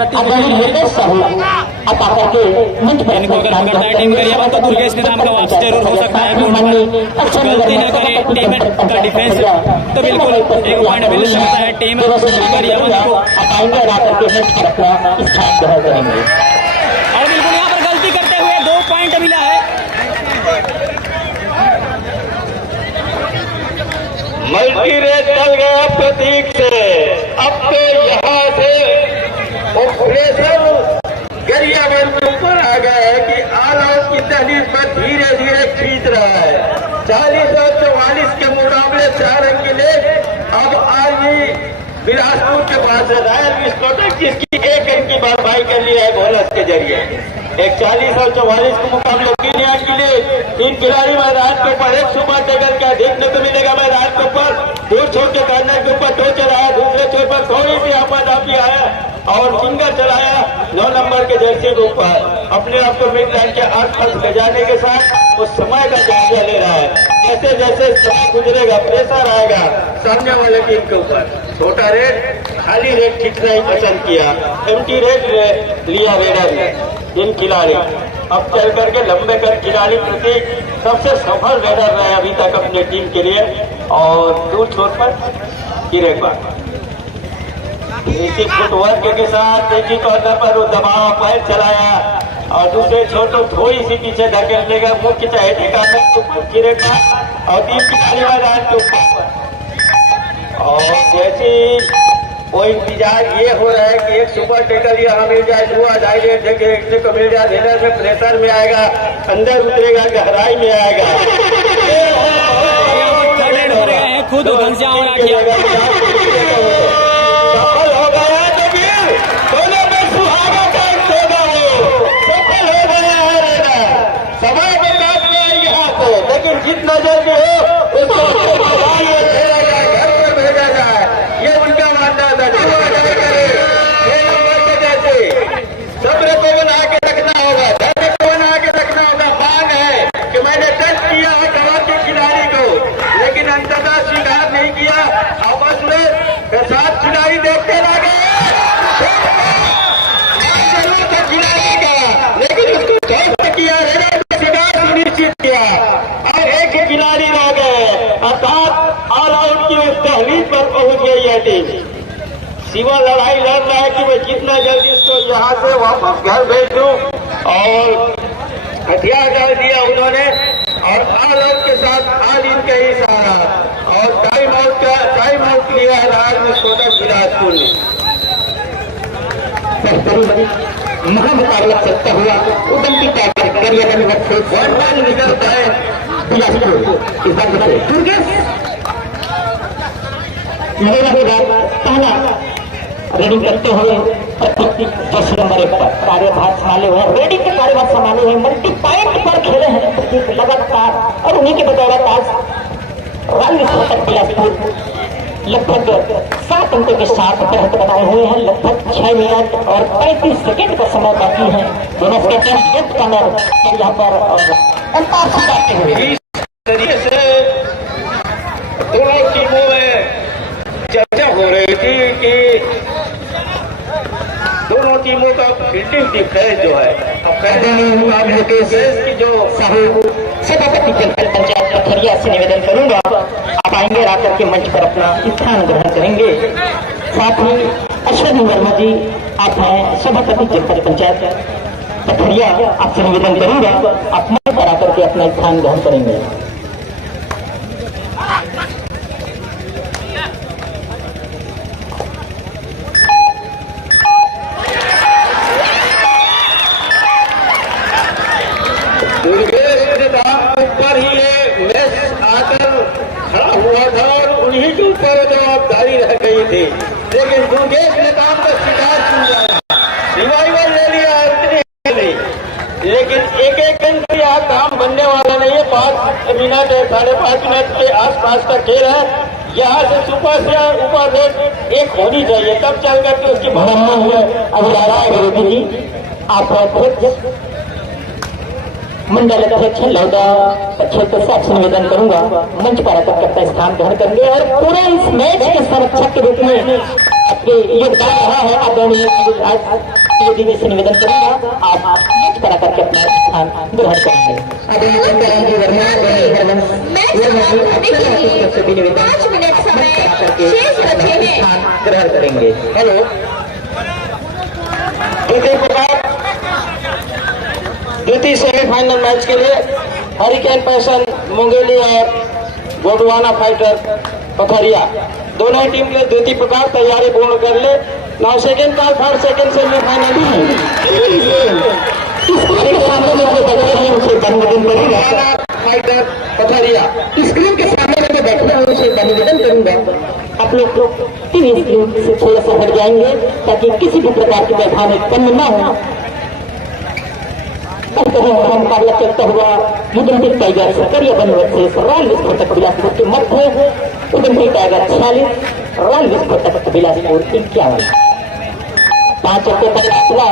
पकड़ता है टीम करिएगा तो दुर्गेश निजाम का वापस जरूर हो सकता है। गलती न करे टीम का डिफेंस तो बिल्कुल एक पॉइंट मिल सकता है टीम करिएगा को। और बिल्कुल यहाँ पर गलती करते हुए 2 पॉइंट मिला है। मल्टी रेस चल गया प्रतीक से, अब तो यहाँ से प्रेशर गरियाबंद के ऊपर आ गया है कि ऑल आउट की दहलीज पर धीरे धीरे खींच रहा है। 40 और 44 के मुकाबले 4 अंक के लिए अब आर्मी बिलासपुर के पास है। रॉयल विस्फोटक जिसकी 1 अंक की भरपाई कर लिया है बोनस के जरिए। एक 40 और 44 के मुकाबले 3 अंक के लिए 3 खिलाड़ी मैदान के ऊपर, एक सुपर टेकर क्या देखने को मिलेगा मैदान के ऊपर। दूर छोड़ के कॉर्नर के ऊपर टो चलाया, दूसरे छोर पर थोड़ी सी आपादापी आया और फिंगर चलाया 9 नंबर के जर्सी के ऊपर। अपने आप को मिड लाइन के आसपास ले जाने के साथ वो समय का जायजा ले रहा है। जैसे जैसे समय गुजरेगा प्रेशर आएगा सामने वाले टीम के ऊपर। छोटा रेड, खाली रेड खींचना ही पसंद किया, एम्प्टी रेड लिया रेडर ने। इन खिलाड़ी अब चल करके लंबे कर खिलाड़ी प्रतीक सबसे सफल रेडर रहे अभी तक अपने टीम के लिए। और दूर छोर पर गिरेगा इसी फुटवर्क के साथ एक ही कॉर्नर पर वो दबाव पैर चलाया और दूसरे छोर को थोड़ी सी पीछे धकेल देगा, मुख्य चाहे गिरेगा और 3 खिलाड़ी मैदान के ऊपर। और जैसी वो इंतजार ये हो रहा है कि एक सुपर टेकर यहाँ मिल जाए, 2 देखने को मिल जाए। रेडर में प्रेशर में आएगा, अंदर उतरेगा, गहराई में आएगा। खुद घनश्याम राठिया सफल हो गया तो फिर दोनों में सुहागा का सोना हो, सफल हो गया है रेडर। समय के काट में यहाँ को, लेकिन जितना जल्दी हो उसको घर पर भेजा जाए, ये उनका मानना था। सब्र को बना के रखना होगा, धैर्य को बना के रखना होगा। मांग है कि मैंने टच किया है गवा के खिलाड़ी को, लेकिन अंततः स्वीकार नहीं किया। आपस में 7 खिलाड़ी देखते रह गए, जरूर था खिलाड़ी का, लेकिन उसको ध्वस्त किया, रेडर ने स्वीकार सुनिश्चित किया और एक ही खिलाड़ी रह गए। अर्थात ऑल आउट की उस दहलीज पर पहुंच गई है टीम। सिवा लड़ाई लड़ रहा है कि मैं जितना जल्दी इसको यहाँ से वापस घर भेज दूं, और हथियार डाल दिया उन्होंने और ऑल आउट के साथ ऑल इन का ही सहारा और टाइम आउट लिया है रॉयल विस्फोटक बिलासपुर ने। महामुकाबला चलता हुआ उदंती टाइगर निकलता है बिलासपुर। इस बार दुर्गेश पहला रेडिंग करते हुए 10 नंबर 1 पर कार्यभार संभाले हुए, रेडिंग के कार्यभार संभाले हुए मल्टी पॉइंट पर खेले हैं प्रतीक लगातार। और उन्हीं के बदौलत आज रॉयल विस्फोटक बिलासपुर लगभग 7 अंकों के साथ बढ़त बनाए हुए हैं। लगभग 6 मिनट और 35 सेकंड का समय बाकी है। दोनों के कमर यहाँ पर इस तरीके से दोनों टीमों में चर्चा हो रही थी कि दोनों टीमों का फील्डिंग डिफरेंस जो है, अब मुकाबले की जो सभापति जनपद पंचायत पथरिया से निवेदन करूंगा, आप आएंगे आकर के मंच पर अपना स्थान ग्रहण करेंगे। साथ ही अश्विनी वर्मा जी, आप हैं सभापति जनपद पंचायत पथरिया, आपसे निवेदन करूंगा आप मंच पर आकर के अपना स्थान ग्रहण करेंगे। दुर्गेश निजाम ऊपर ही है, लेकिन एक एक गन से यहाँ काम बनने वाला नहीं है। 5 मिनट 5.5 मिनट के आसपास का खेल है। यहाँ से सुपर से ऊपर रेट एक होनी चाहिए, तब चल करके उसकी अभी विरोधी जी आप मंडल अध्यक्ष लौदा क्षेत्र से आपसे निवेदन करूंगा मंच पर आकर के अपना स्थान ग्रहण करेंगे और पूरे इस मैच के संरक्षक के रूप में आपके योगदान रहा है। आदरणीय विरोधी से निवेदन करूंगा आप मंच पर आकर के अपना स्थान ग्रहण करेंगे। ग्रहण करेंगे। हेलो, द्वितीय सेमीफाइनल मैच के लिए हरिकेन पैशन मुंगेली और गोडवाना फाइटर पथरिया दोनों ही टीम के लिए द्वितीय प्रकार तैयारी पूर्ण कर ले। 9 सेकेंड का 3rd सेकेंड सेमीफाइनल फाइटर पथरिया स्क्रीन के सामने में बैठे हैं उनसे निवेदन करूंगा आप लोग टीवी स्क्रीन से थोड़ा सा हट जाएंगे ताकि किसी भी प्रकार की व्यवधान उत्पन्न न हो। मुकाबला चलता हुआ उदमपुर टाइगर सरकारिया बनवट से रॉयल विस्फोटक बिलासपुर के मध्य उदमपुर टाइगर 46 रॉयल विस्फोटक बिलासपुर 51। 5 अंकों का फासला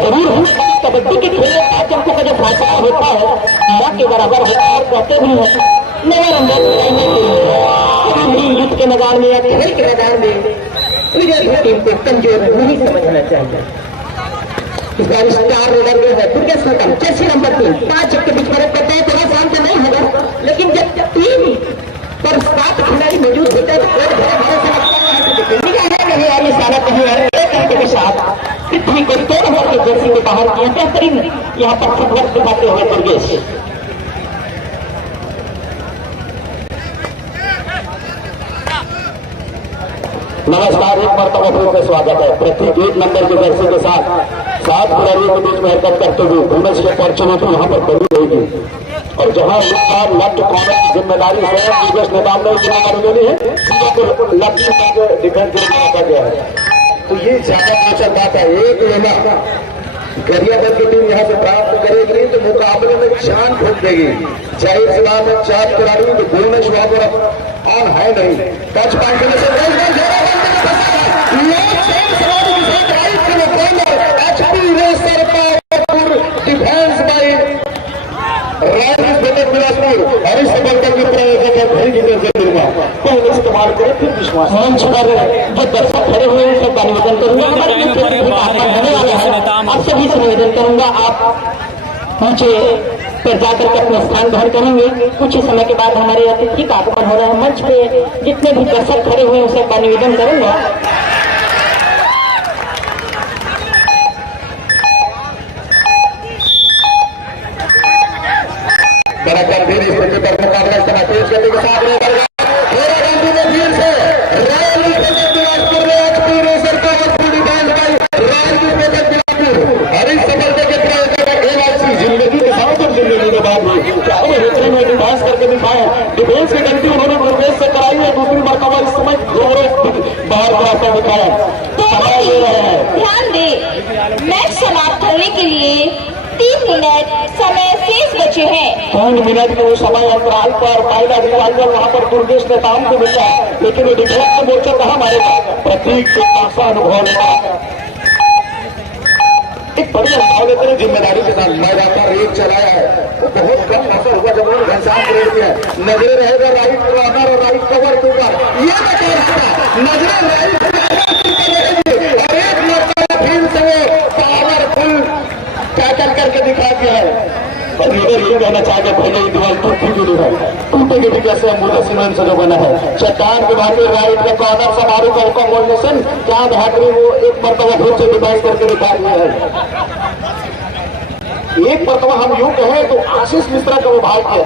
जरूर है। कबड्डी के खेल में 5 अंकों का जो फासला होता है माँ के बराबर होता है और कहते भी है युद्ध के मैदान में या खेल के मैदान में टीम को कमजोर नहीं समझना चाहिए। इस बार स्टार रोलर में है दुर्गेश खत्म जर्सी नंबर 3 5 के बीच फर्क करते हैं। थोड़ा शांत नहीं होगा लेकिन जब टीम पर 7 खिलाड़ी मौजूद होते हैं तो सारा कहीं के साथ पृथ्वी को तोड़ के जर्सी को बाहर किया बेहतरीन यहाँ पर फुटवर्क दिखाते हुए दुर्गेश। नमस्कार, एक मरतबा फिर से स्वागत है। प्रत्येक 1 नंबर की जर्सी के साथ 7 खिलाड़ियों के बीच में हरकत करते हुए बोनस की अपॉर्चुनिटी यहाँ पर बनी रहेगी और जहाँ लेफ्ट कॉर्नर की जिम्मेदारी स्वयं योगेश नेताम ने जिम्मेदारी लेनी है, सिंगापुर लेफ्ट डिफेंस रखा गया है। तो ये ज्यादा रोचक बात है। एक लेना गरियाबंद की टीम यहाँ से प्राप्त करेगी तो मुकाबले में जान फूक देगी। जाहिर सी बात है 4 खिलाड़ी तो बोनस वहां पर ऑन है नहीं। Touch point defence by Harish सफलता की इस्तेमाल करें फिर विश्वास मंच पर जो दर्शक खड़े हुए हैं सबका निवेदन करूंगा आप सभी से निवेदन करूंगा आप नीचे पर जाकर के अपना स्थान ग्रहण करेंगे। कुछ ही समय के बाद हमारे अतिथि का आगमन हो रहा है। मंच पे जितने भी दर्शक खड़े हुए हैं सबका निवेदन करूंगा बड़ा गंभीर स्थिति पर मुकाबला इस तरह तेज गति के साथ डिफेंस की गलती उन्होंने गुरवेश से कराई है। दूसरी मरतबा इस समय बाहर का रास्ता दिखाया समय ले रहे हैं। ध्यान दे मैच समाप्त होने के लिए 3 मिनट समय शेष बचे हैं। 3 मिनट के समय अंतराल पर पहला रिवाइजर वहां पर दुर्गेश नेताम को मिला, लेकिन वो डिफेंस का मोर्चा कहाँ मारेगा। प्रतीक के ऐसा अनुभव एक बड़ी अनुभव लेते हैं जिम्मेदारी के साथ लगातार रेड चलाया है। वो बहुत कम असर हुआ जब उन्होंने घनश्याम को रेड किया। नजरे रहेगा राइट कॉर्नर और राइट कवर के ऊपर ये नजरे राइट और एक मरतबा फिर से वो पावरफुल टैकल करके दिखा दिया है। पर लीडर ये कहना चाहते पहले ही दीवार टूटेगी नहीं है, टूटेगी भी कैसे अमूल्य सीमेंट से जो बना है। चट्टान के भांति राइट का कॉर्नर समारोह का कॉम्बिनेशन क्या बेहतरीन वो एक मरतबा फिर से डिफेंस करके दिखा दिया है। एक मरतबा हम यूं कहें तो आशीष मिश्रा का वो भाग्य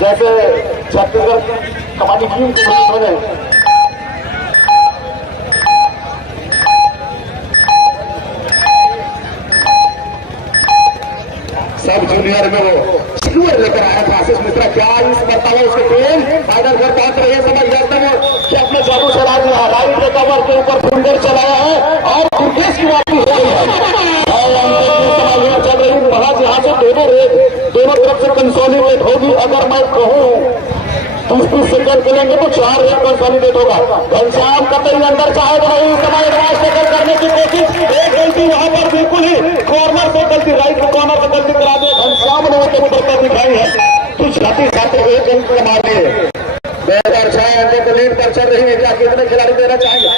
जैसे छत्तीसगढ़ कबड्डी टीम के उन्होंने सब जूनियर में वो सिल्वर लेकर आया था आशीष मिश्रा। क्या इस मरतबा उसके टीम फाइनल घर पहुंच रही है। समझ क्या अपने जादू चला दिया। राइट के कवर के ऊपर फिंगर चलाया है और दुर्गेश की वापसी हो गई है। चल रही महाराज रेड दोनों तरफ से कंसोलिडेट होगी। अगर मैं कहूँ 30 सेकंड खेलेंगे तो 4 रेड कंसोलिडेट होगा। घनश्याम कतई अंदर चाहेगा नहीं, समय एडवांस टैकल करने की कोशिश, एक गलती वहां पर बिल्कुल ही कॉर्नर से गलती, राइट कॉर्नर से गलती करा दी। घनश्याम ने वो बढ़कर दिखाई है तो साथ ही साथ एक अंक कमा लिए। 2006 को लीड पर चल रही है, क्या कितने खिलाड़ी देना चाहेंगे?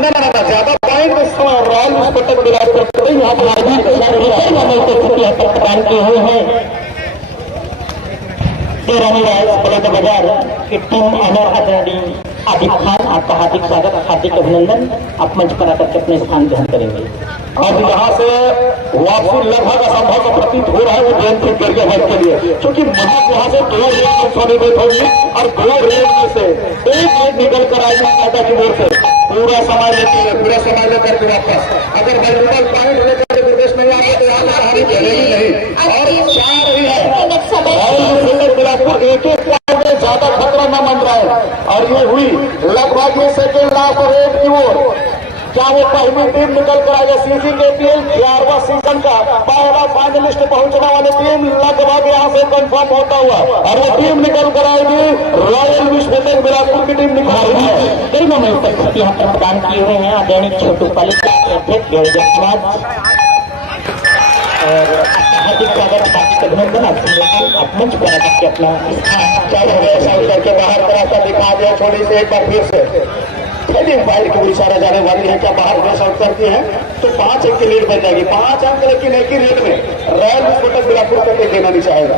ना ज्यादा पॉइंट रॉयल पटक बिलासपुर यहाँ प्रदान किए हुए हैं। बाजार की टीम अमर आदरणीय आदिब खान, आपका हार्दिक स्वागत, हार्दिक अभिनंदन। आप मंच पर आकर के अपने स्थान ग्रहण करेंगे। अब यहाँ से वापसी लगभग असंभव का प्रतीत हो रहा है वो गेम के करियर वर्ग के लिए, क्योंकि महज यहाँ से 2 रेड कंसोलिडेट होगी और 2 रेड में से 1 रेड निकल कर आएगी फायदा की ओर से। पूरा समय लेती है, पूरा समय लेकर के वापस अगर मल्टीपल पॉइंट लेकर के प्रदेश नहीं आए तो यहाँ हारी चलेगी नहीं। और 4 ही है बिलासपुर, एक पॉइंट में ज्यादा खतरा न मन रहा है। और ये हुई लगभग ये सेकेंड लास्ट रेड की ओर। क्या वो पहली टीम निकल कर आएगा? सीजी के पीएल 11वां सीजन का पहला फाइनलिस्ट पहुंचने वाली टीम लगभग यहाँ से कंफर्म होता हुआ, और वो टीम निकल कर आएगी रॉयल विश्वविद्यालय बिलासपुर की टीम निकल रही है। कई नंबर तक यहाँ पर प्रदान किए हुए हैं आदरणीय छोटू पालिका अध्यक्ष और हार्दिक स्वागत, हार्दिक अभिनंदन। आप मंच पर आकर के अपना स्थान करके बाहर कराकर दिखा दिया। छोटी से एक बार फिर से फाइल की इशारा जाने वाली है, क्या बाहर प्रेस आउट करती है तो 5 अंक की लीड बन जाएगी। 5 अंक, लेकिन एक ही रेट में रॉयल विस्फोटक बिलासपुर करके देना नहीं चाहेगा।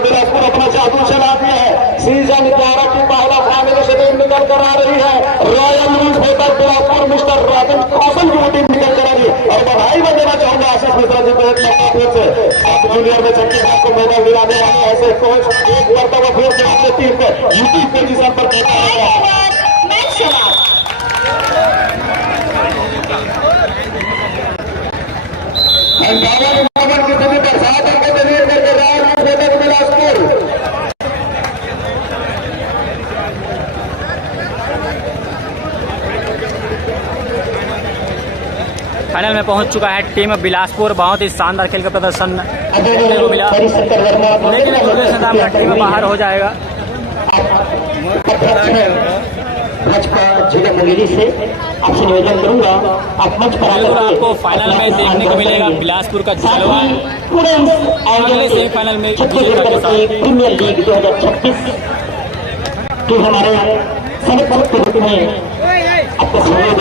बिलासपुर अपना जादू चला दिया है। सीजन 11 की पहला फाइनल से टीम निकल कर आ रही है रॉयल विस्फोटक बिलासपुर। मिस्टर राजन कौशल की टीम निकल कर आ रही है और बधाई मैं देना चाहूंगा आशीष मिश्रा जी को एक मौका फिर से अब जूनियर में चंकी साहब को मेडल दिलाने वाले ऐसे कोच एक मरतबा फिर से अपने टीम को यूपी पोजीशन पर फाइनल में पहुंच चुका है टीम बिलासपुर। बहुत ही शानदार खेल का प्रदर्शन देखने को मिला, लेकिन का टीम बाहर हो जाएगा। भाजपा जिला मुंगेली से आपसे निवेदन करूंगा आप मंच पर आकर आपको फाइनल में देखने को मिलेगा बिलासपुर का जलवा। अगले सेमीफाइनल में प्रीमियर लीग 2026 के हमारे में आपका सहयोग